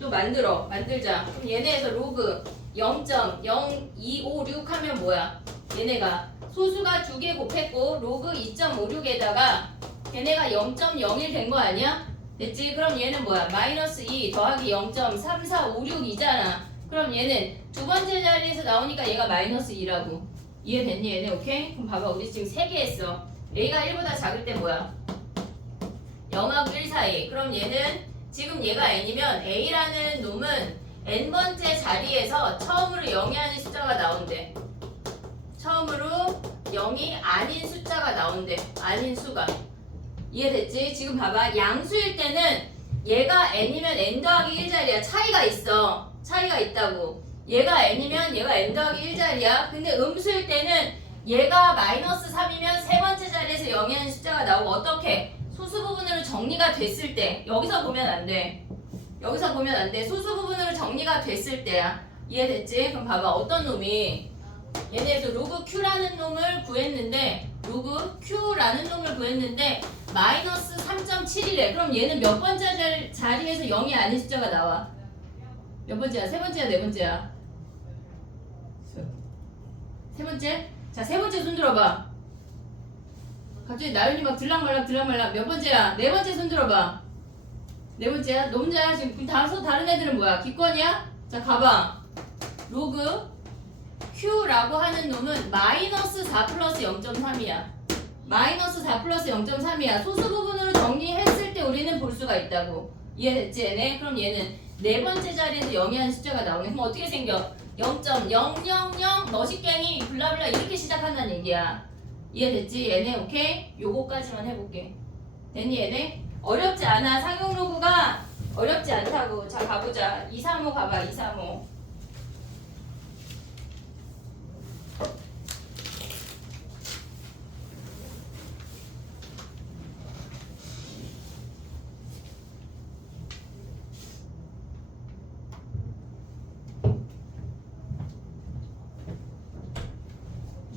또 만들자. 그럼 얘네에서 로그 0.0256 하면 뭐야? 얘네가 소수가 2개 곱했고 로그 2.56에다가 걔네가 0.01 된 거 아니야? 됐지? 그럼 얘는 뭐야? 마이너스 2 더하기 0.3456이잖아. 그럼 얘는 두 번째 자리에서 나오니까 얘가 마이너스 2라고. 이해됐니 얘네? 오케이? 그럼 봐봐. 우리 지금 3개 했어. A가 1보다 작을 때 뭐야? 0하고 1 사이. 그럼 얘는 지금 얘가 n이면 A라는 놈은 n번째 자리에서 처음으로 0이 아닌 숫자가 나온대. 처음으로 0이 아닌 숫자가 나온대. 아닌 수가. 이해됐지? 지금 봐봐. 양수일 때는 얘가 n이면 n 더하기 1 자리야. 차이가 있어. 차이가 있다고. 얘가 n이면 얘가 n 더하기 1 자리야. 근데 음수일 때는 얘가 마이너스 3이면 세 번째 자리에서 0이 아닌 숫자가 나오고 어떻게? 소수 부분으로 정리가 됐을 때. 여기서 보면 안 돼. 여기서 보면 안 돼. 소수 부분으로 정리가 됐을 때야. 이해됐지? 그럼 봐봐. 어떤 놈이 얘네에서 로그 q라는 놈을 구했는데 로그 q라는 놈을 구했는데 마이너스 3.7이래. 그럼 얘는 몇 번째 자리에서 0이 아닌 숫자가 나와? 몇 번째야? 세 번째야? 네 번째야? 세 번째? 자, 세 번째 손 들어봐. 갑자기 나연이 막 들락말락 몇 번째야? 네 번째 손 들어봐. 네 번째야? 너 혼자야? 지금 다른 애들은 뭐야? 기권이야? 자, 가봐. 로그 q라고 하는 놈은 마이너스 4 플러스 0.3이야. 마이너스 4 플러스 0.3이야. 소수 부분으로 정리했을 때 우리는 볼 수가 있다고. 이해됐지 얘네? 그럼 얘는 네 번째 자리에서 0이 하는 숫자가 나오네. 그럼 어떻게 생겨? 0.000 너식갱이 블라블라 이렇게 시작한다는 얘기야. 이해됐지 얘네? 오케이? 요거까지만 해볼게. 됐니 얘네? 어렵지 않아. 상용 로그가 어렵지 않다고. 자 가보자. 235 가봐. 235.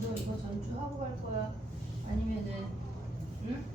너 이거 전주하고 갈 거야? 아니면은 응?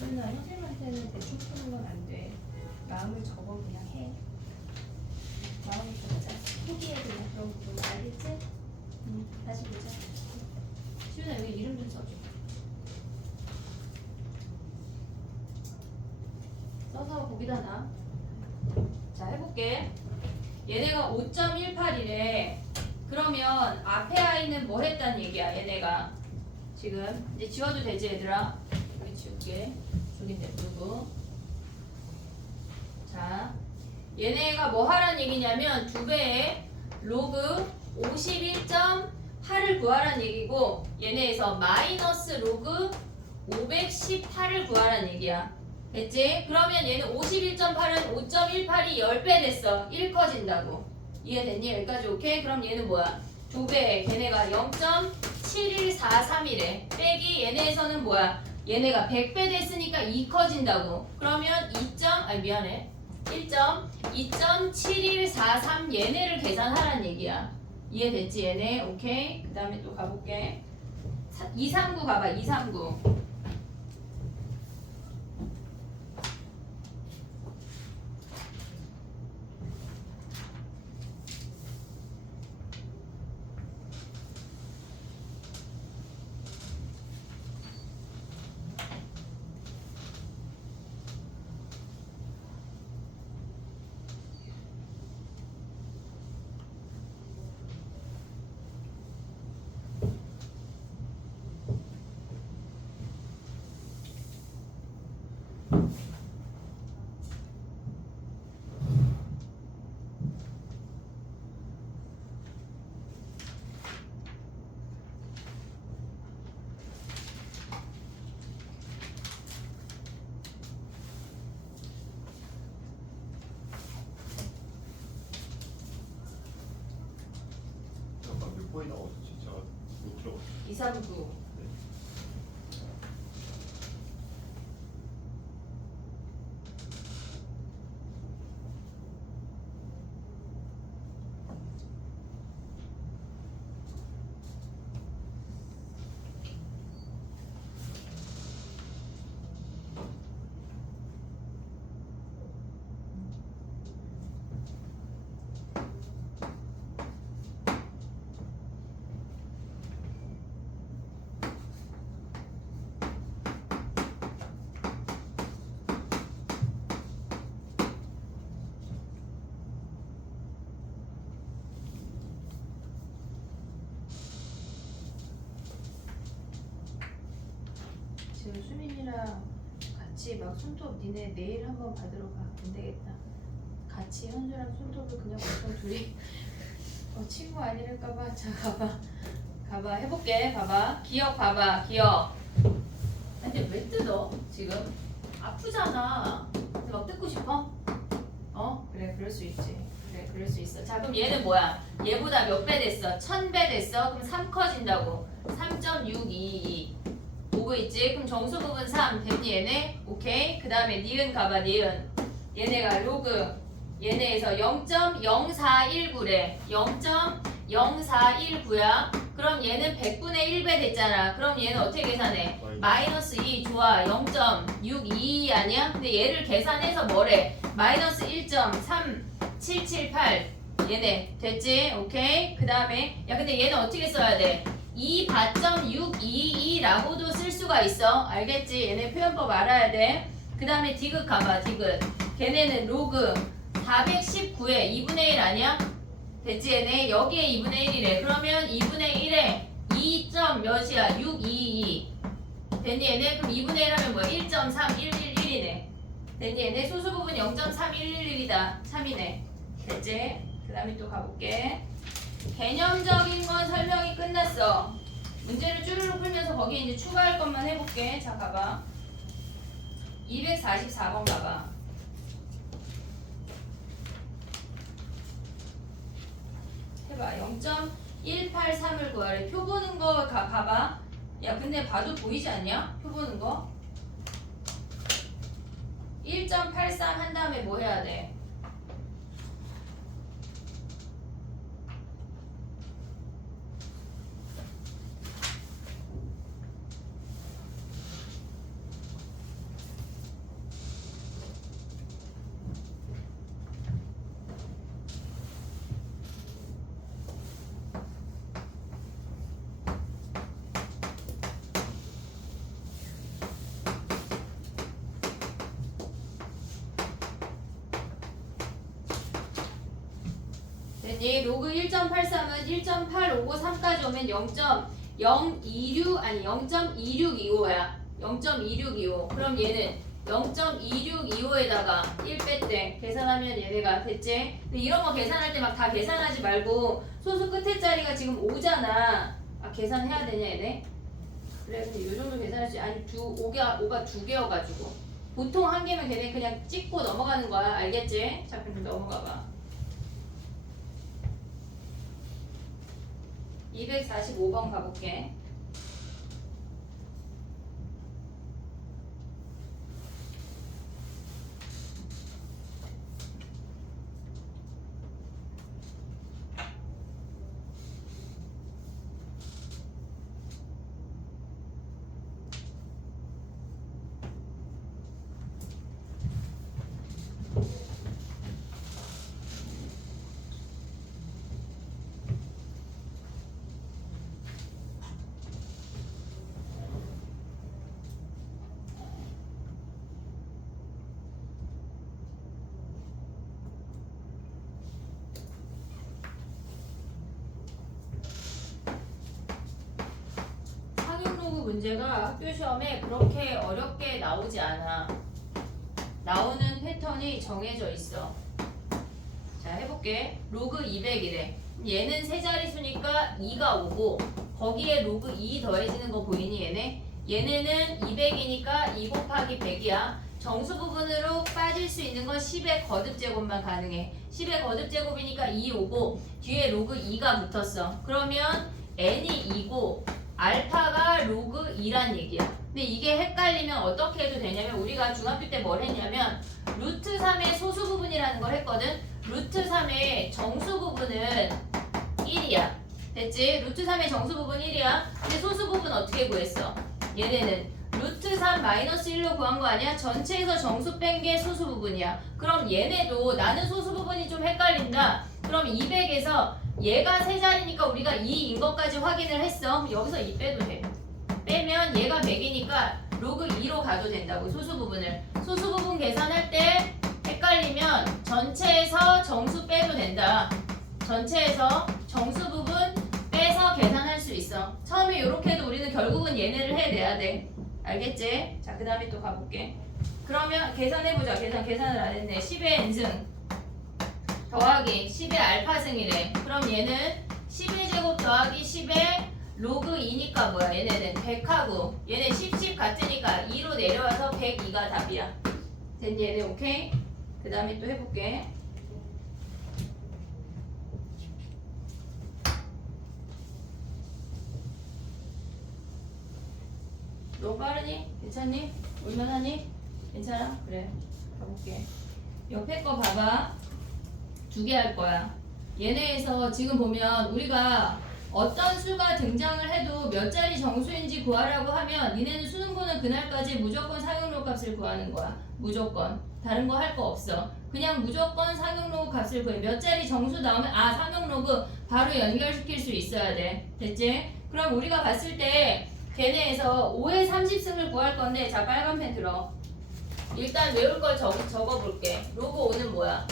맨날 선생님한테는 대충 푸는 건 안 돼. 마음을 접어 그냥 해. 마음을 접자. 포기해 그냥. 그럼 알겠지? 다시 보자. 시윤아 여기 이름 좀 써줘. 써서 거기다 놔. 자 해볼게. 얘네가 5.18이래. 그러면 앞에 아이는 뭐 했단 얘기야 얘네가. 지금 이제 지워도 되지 얘들아? 여기 지울게. 저기 냅두고 자, 얘네가 뭐 하란 얘기냐면 2배의 로그 51.8을 구하란 얘기고 얘네에서 마이너스 로그 518을 구하란 얘기야. 됐지? 그러면 얘는 51.8은 5.18이 10배 됐어. 1 커진다고. 이해됐니? 여기까지 오케이? 그럼 얘는 뭐야? 2배, 걔네가 0.7143이래. 빼기 얘네에서는 뭐야? 얘네가 100배 됐으니까 2 커진다고. 그러면 2.7143 얘네를 계산하란 얘기야. 이해됐지? 얘네. 오케이? 그 다음에 또 가볼게. 239 가봐. 239. 잠깐 몇 번이 나왔어 진짜 못 들어갔어. 239. 지금 수민이랑 같이 막 손톱 니네 내일 한번 받으러 가. 안 되겠다. 같이 현주랑 손톱을 그냥 엄청 둘이 친구 아니랄까봐. 자 가봐. 가봐. 해볼게. 봐봐. 기억 봐봐. 기억. 근데 왜 뜯어? 지금 아프잖아. 근데 막 뜯고 싶어? 그래 그럴 수 있지. 그래 그럴 수 있어. 자 그럼 얘는 뭐야? 얘보다 몇 배 됐어? 1000배 됐어? 그럼 3 커진다고. 3.622 보고 있지? 그럼 정수 부분 3 됐니 얘네? 오케이. 그 다음에 니은 가봐. 니은. 얘네가 로그 얘네에서 0.0419래. 0.0419야. 그럼 얘는 100분의 1배 됐잖아. 그럼 얘는 어떻게 계산해? 마이너스 2 좋아. 0.622 아니야? 근데 얘를 계산해서 뭐래? 마이너스 1.3778 얘네 됐지? 오케이. 그 다음에 야 근데 얘는 어떻게 써야 돼? 2바.622라고도 쓸 수가 있어. 알겠지? 얘네 표현법 알아야 돼. 그 다음에 디귿 가봐. 디귿. 걔네는 로그 419에 2분의 1 아니야? 됐지? 얘네 여기에 2분의 1이래. 그러면 2분의 1에 2. 몇이야? 622 됐니 얘네? 그럼 2분의 1 하면 뭐야? 1.3111이네. 됐니 얘네? 소수 부분 0.3111이다. 3이네. 됐지? 그 다음에 또 가볼게. 개념적인 건 설명이 끝났어. 문제를 쭈루룩 풀면서 거기에 이제 추가할 것만 해볼게. 자 가봐. 244번 가봐. 해봐. 0.183을 구하래. 표 보는 거 봐봐. 야 근데 봐도 보이지 않냐? 표 보는 거. 1.83 한 다음에 뭐 해야 돼? 됐니? 로그 1.83은 1.8553까지 오면 0.026 아니 0.2625야. 0.2625. 그럼 얘는 0.2625에다가 1 뺐대. 계산하면 얘네가 됐지? 근데 이런 거 계산할 때 막 다 계산하지 말고 소수 끝에 자리가 지금 5잖아. 아 계산해야 되냐 얘네? 그래 근데 이 정도 계산할 수 아니 5가 2개여가지고 보통 한 개면 걔네 그냥 찍고 넘어가는 거야. 알겠지? 자 그럼 넘어가봐. 245번 가볼게. 상용로그 문제가 학교 시험에 그렇게 어렵게 나오지 않아. 나오는 패턴이 정해져 있어. 자 해볼게. 로그 200이래. 얘는 세 자릿수니까 2가 오고 거기에 로그 2 더해지는 거 보이니 얘네? 얘네는 200이니까 2 곱하기 100이야. 정수 부분으로 빠질 수 있는 건 10의 거듭제곱만 가능해. 10의 거듭제곱이니까 2 오고 뒤에 로그 2가 붙었어. 그러면 n이 2고 알파가 로그 2란 얘기야. 근데 이게 헷갈리면 어떻게 해도 되냐면 우리가 중학교 때 뭘 했냐면 루트 3의 소수 부분이라는 걸 했거든. 루트 3의 정수 부분은 1이야. 됐지? 루트 3의 정수 부분 1이야. 근데 소수 부분 어떻게 구했어? 얘네는 루트 3 마이너스 1로 구한 거 아니야? 전체에서 정수 뺀 게 소수 부분이야. 그럼 얘네도 나는 소수 부분이 좀 헷갈린다. 그럼 200에서 얘가 세 자리니까 우리가 2인 것까지 확인을 했어. 여기서 2 빼도 돼. 빼면 얘가 100이니까 로그 2로 가도 된다고 소수 부분을. 소수 부분 계산할 때 헷갈리면 전체에서 정수 빼도 된다. 전체에서 정수 부분 빼서 계산할 수 있어. 처음에 이렇게 해도 우리는 결국은 얘네를 해내야 돼. 알겠지? 자, 그 다음에 또 가볼게. 그러면 계산해보자. 계산을 안 했네. 10의 n승 더하기 10의 알파승이래. 그럼 얘는 10의 제곱 더하기 10의 로그 2니까 뭐야? 얘네는 100하고 얘네 10 같으니까 2로 내려와서 102가 답이야. 됐니 얘네? 오케이? 그 다음에 또 해볼게. 너무 빠르니? 괜찮니? 올만하니? 괜찮아? 그래. 가볼게. 옆에 거 봐봐. 2개 할 거야. 얘네에서 지금 보면 우리가 어떤 수가 등장을 해도 몇 자리 정수인지 구하라고 하면 니네는 수능보는 그날까지 무조건 상용로 값을 구하는 거야. 무조건. 다른 거 할 거 없어. 그냥 무조건 상용로그 값을 구해. 몇 자리 정수 나오면 아 상용로그 바로 연결시킬 수 있어야 돼. 됐지? 그럼 우리가 봤을 때 걔네에서 5의 30승을 구할 건데 자 빨간 펜 들어. 일단 외울 걸 적어볼게. 로그 5는 뭐야?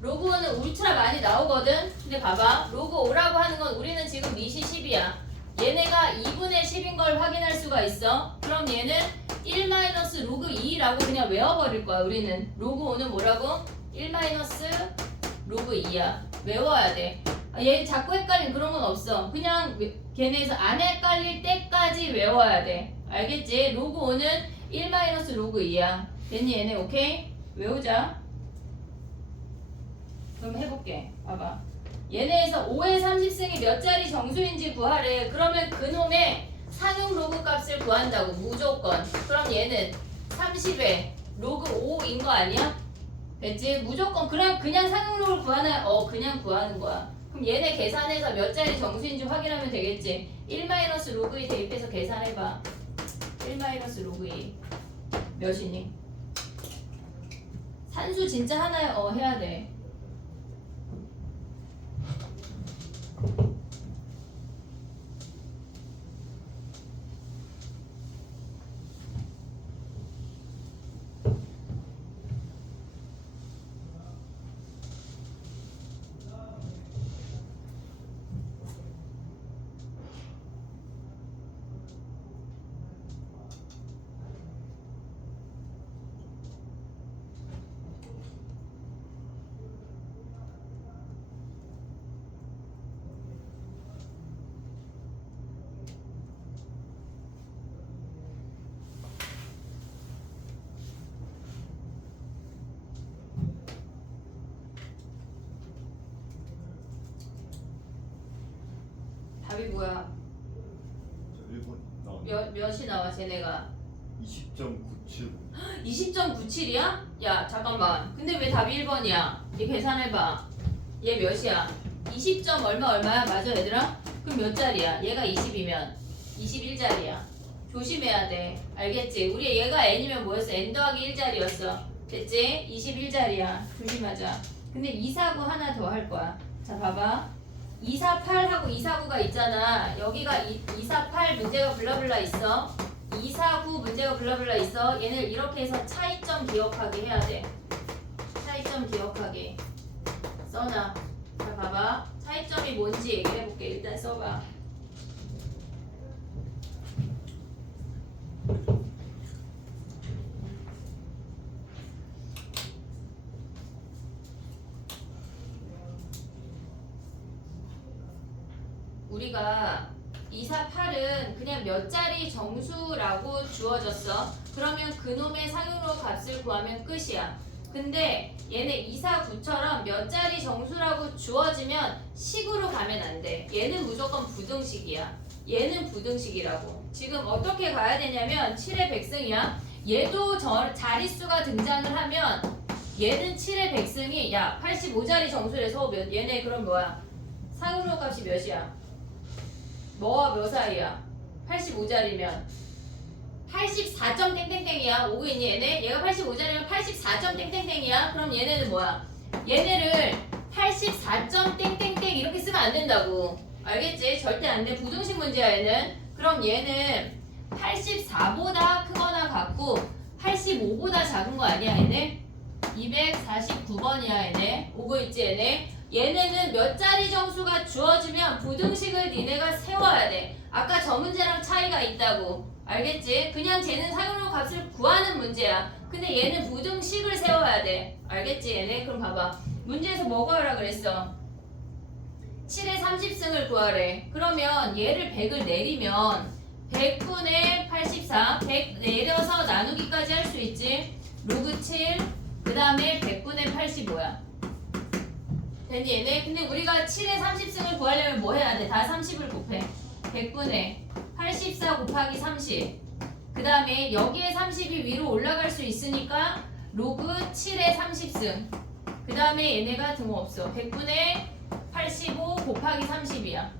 로그 5는 울트라 많이 나오거든? 근데 봐봐. 로그 5라고 하는 건 우리는 지금 미시 10이야. 얘네가 2분의 10인 걸 확인할 수가 있어. 그럼 얘는 1 마이너스 로그 2라고 그냥 외워버릴 거야. 우리는 로그 5는 뭐라고? 1 마이너스 로그 2야. 외워야 돼. 얘 자꾸 헷갈린 그런 건 없어. 그냥 걔네에서 안 헷갈릴 때까지 외워야 돼. 알겠지? 로그 5는 1 마이너스 로그 2야. 됐니 얘네? 오케이? 외우자. 그럼 해볼게. 봐봐. 얘네에서 5의 30승이 몇 자리 정수인지 구하래. 그러면 그놈의 상용 로그 값을 구한다고. 무조건. 그럼 얘는 30에 로그 5인 거 아니야? 됐지? 무조건 그냥 상용 로그를 그냥 구하는 거야. 그럼 얘네 계산해서 몇 자리 정수인지 확인하면 되겠지. 1 마이너스 로그 2 대입해서 계산해봐. 1 마이너스 로그 2 몇이니? 산수 진짜 하나에 해야 돼. 답이 뭐야? 저 1번 나왔네. 몇이 나와 쟤네가? 20.97. 20.97이야? 야 잠깐만 근데 왜 답이 1번이야? 얘 계산해봐 얘 몇이야? 20점 얼마야? 맞아 얘들아? 그럼 몇 자리야? 얘가 20이면 21자리야 조심해야 돼 알겠지? 우리 얘가 n이면 뭐였어? n 더하기 1자리였어 됐지? 21자리야 조심하자 근데 249 하나 더 할 거야 자 봐봐 248하고 249가 있잖아 여기가 248 문제가 블라블라 있어 249 문제가 블라블라 있어 얘를 이렇게 해서 차이점 기억하게 해야 돼 차이점 기억하게 써놔 자 봐봐 차이점이 뭔지 얘기해 볼게 일단 써봐 우리가 248은 그냥 몇 자리 정수라고 주어졌어. 그러면 그놈의 상용로 값을 구하면 끝이야. 근데 얘네 249처럼 몇 자리 정수라고 주어지면 식으로 가면 안 돼. 얘는 무조건 부등식이야. 얘는 부등식이라고. 지금 어떻게 가야 되냐면 7의 백승이야. 얘도 자릿수가 등장을 하면 얘는 7의 백승이 야 85자리 정수래서 얘네 그럼 뭐야? 상용로 값이 몇이야? 뭐와 몇 사이야? 85자리면 84점 땡땡땡이야. 오고 있니 얘네? 얘가 85자리면 84점 땡땡땡이야. 그럼 얘네는 뭐야? 얘네를 84점 땡땡땡 이렇게 쓰면 안 된다고. 알겠지? 절대 안 돼. 부등식 문제야 얘는. 그럼 얘는 84보다 크거나 같고 85보다 작은 거 아니야 얘네? 249번이야 얘네. 오고 있지 얘네? 얘네는 몇 자리 정수가 주어지면 부등식을 니네가 세워야 돼. 아까 저 문제랑 차이가 있다고. 알겠지? 그냥 쟤는 상용로 값을 구하는 문제야. 근데 얘는 부등식을 세워야 돼. 알겠지 얘네? 그럼 봐봐. 문제에서 뭐 구하라 그랬어? 7의 30승을 구하래. 그러면 얘를 100을 내리면 100분의 84 100 내려서 나누기까지 할 수 있지. 로그 7 그 다음에 100분의 85야. 됐니 얘네? 근데 우리가 7의 30승을 구하려면 뭐 해야 돼? 다 30을 곱해. 100분의 84 곱하기 30. 그 다음에 여기에 30이 위로 올라갈 수 있으니까 로그 7의 30승. 그 다음에 얘네가 등호없어. 100분의 85 곱하기 30이야.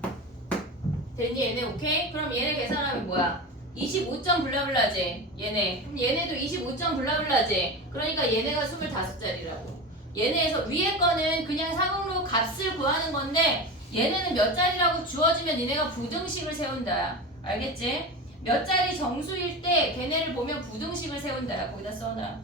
됐니 얘네? 오케이? 그럼 얘네 계산하면 뭐야? 25점 블라블라지 얘네. 그럼 얘네도 25점 블라블라지. 그러니까 얘네가 25자리라고. 얘네에서 위에 거는 그냥 상용로 값을 구하는 건데 얘네는 몇 자리라고 주어지면 니네가 부등식을 세운다. 알겠지? 몇 자리 정수일 때 걔네를 보면 부등식을 세운다. 거기다 써놔.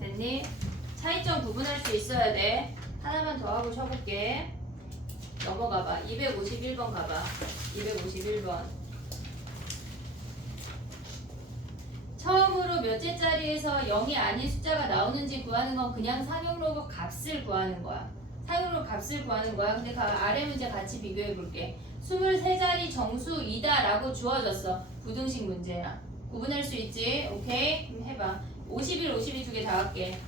됐니? 차이점 구분할 수 있어야 돼. 하나만 더 하고 쳐볼게. 넘어가봐. 251번 가봐. 251번. 처음으로 몇째 자리에서 0이 아닌 숫자가 나오는지 구하는 건 그냥 상용로 값을 구하는 거야. 상용로 값을 구하는 거야. 근데 아래 문제 같이 비교해 볼게. 23자리 정수이다 라고 주어졌어. 부등식 문제야. 구분할 수 있지? 오케이? 그럼 해봐. 51, 52 두 개 다 할게.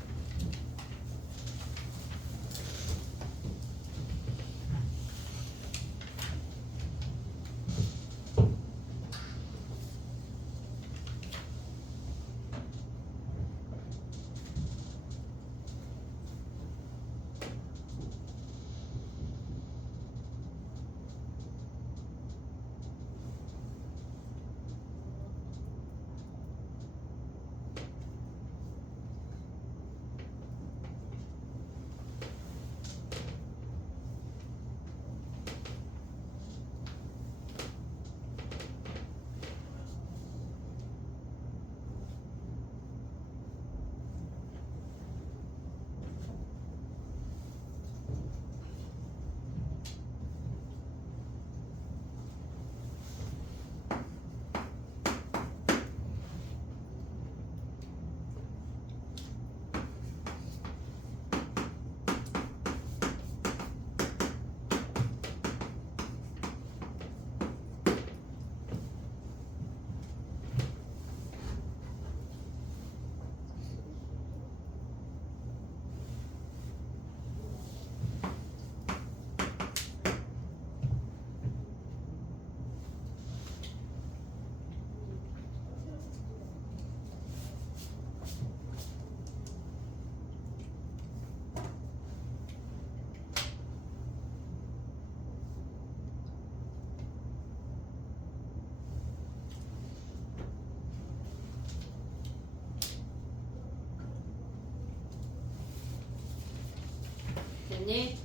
됐니?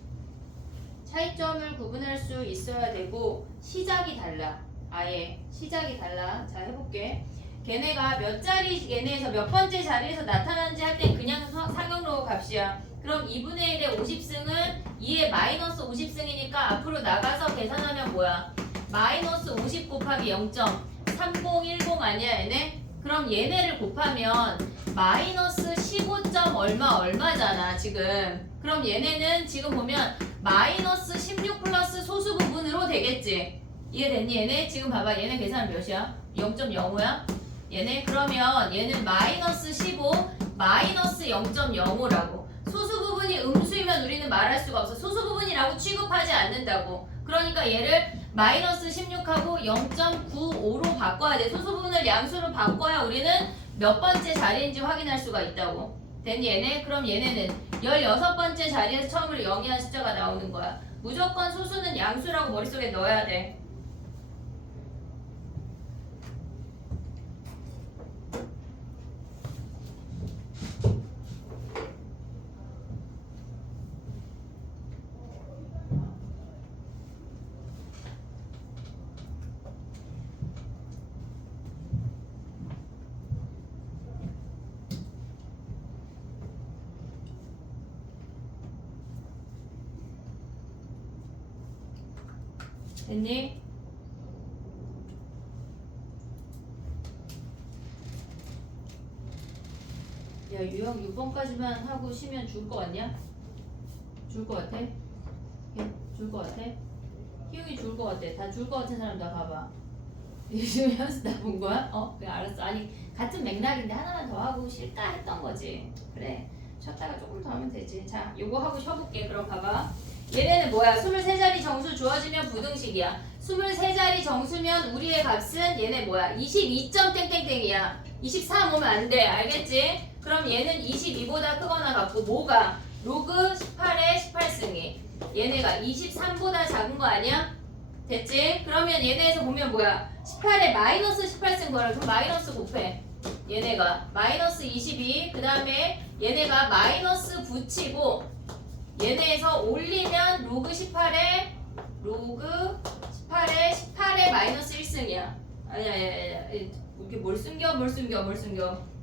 차이점을 구분할 수 있어야 되고 시작이 달라. 아예 시작이 달라. 자 해볼게. 걔네가 몇 자리 얘네에서 몇 번째 자리에서 나타나는지 할 땐 그냥 상용로 값이야. 그럼 2분의 1의 50승은 2의 마이너스 50승이니까 앞으로 나가서 계산하면 뭐야? 마이너스 50 곱하기 0.3010 아니야 얘네? 그럼 얘네를 곱하면 마이너스 15점 얼마잖아 지금. 그럼 얘네는 지금 보면 마이너스 16 플러스 소수 부분으로 되겠지. 이해됐니 얘네? 지금 봐봐 얘네 계산 몇이야? 0.05야? 얘네 그러면 얘는 마이너스 15 마이너스 0.05라고. 소수 부분이 음수이면 우리는 말할 수가 없어. 소수 부분이라고 취급하지 않는다고. 그러니까 얘를 마이너스 16하고 0.95로 바꿔야 돼. 소수 부분을 양수로 바꿔야 우리는 몇 번째 자리인지 확인할 수가 있다고. 됐니 얘네? 그럼 얘네는 16번째 자리에서 처음으로 0이라는 숫자가 나오는 거야. 무조건 소수는 양수라고 머릿속에 넣어야 돼. 됐니? 야 유형 6번까지만 하고 쉬면 죽을 것 같냐? 죽을 것 같아? 예? 죽을 것 같아? 희용이 죽을 것 같아. 다 죽을 것 같은 사람 다 봐봐. 지금 현수 다 본 거야? 그래 알았어. 아니 같은 맥락인데 하나만 더 하고 쉴까 했던 거지. 그래 쉬었다가 조금 더 하면 되지. 자 요거 하고 쉬어볼게. 그럼 봐봐. 얘네는 뭐야? 23자리 정수 주어지면 부등식이야. 23자리 정수면 우리의 값은 얘네 뭐야? 22점 땡땡땡이야. 23 오면 안 돼. 알겠지? 그럼 얘는 22보다 크거나 같고 뭐가? 로그 18의 18승이. 얘네가 23보다 작은 거 아니야? 됐지? 그러면 얘네에서 보면 뭐야? 18에 마이너스 18승 거라. 그럼 마이너스 곱해. 얘네가 마이너스 22. 그 다음에 얘네가 마이너스 붙이고 얘네에서 올리면 로그 18에 18에 마이너스 1승이야. 아니야 이렇게 뭘 숨겨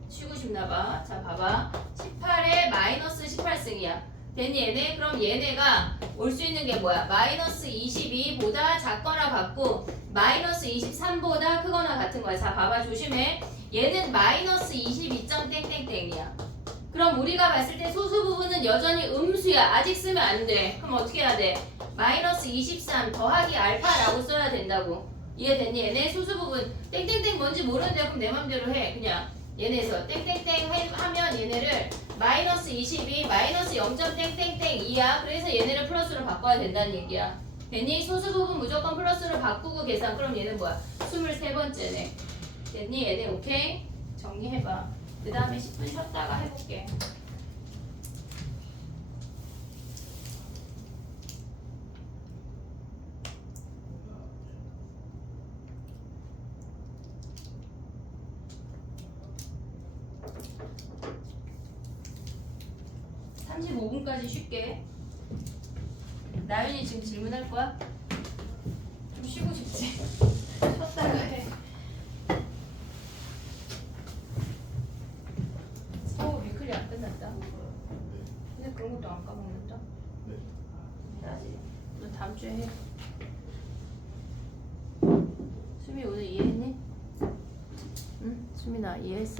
쉬고 싶나봐. 자 봐봐 18에 마이너스 18승이야. 됐니 얘네? 그럼 얘네가 올 수 있는 게 뭐야? 마이너스 22보다 작거나 같고 마이너스 23보다 크거나 같은 거야. 자 봐봐 조심해. 얘는 마이너스 22점 땡땡땡이야. 그럼 우리가 봤을 때 소수 부분은 여전히 음수야. 아직 쓰면 안 돼. 그럼 어떻게 해야 돼? 마이너스 23 더하기 알파라고 써야 된다고. 이해됐니? 얘네 소수 부분 땡땡땡 뭔지 모르는데 그럼 내 맘대로 해. 그냥 얘네에서 땡땡땡 하면 얘네를 마이너스 22 마이너스 0.땡땡땡2야. 그래서 얘네를 플러스로 바꿔야 된다는 얘기야. 됐니? 소수 부분 무조건 플러스로 바꾸고 계산. 그럼 얘는 뭐야? 23번째네. 됐니? 얘네 오케이? 정리해봐. 그 다음에 10분 쉬었다가 해볼게. (35분까지) 쉴게. 나윤이 지금 질문할 거야? 좀 쉬고 싶지? 쉬었다가 해. 위클리 안 끝났다. 근데 그런 것도 안 까먹는다. 네. 해야지. 너 다음 주에 해. 수미 오늘 이해했니? 응? 수민아 이해했어?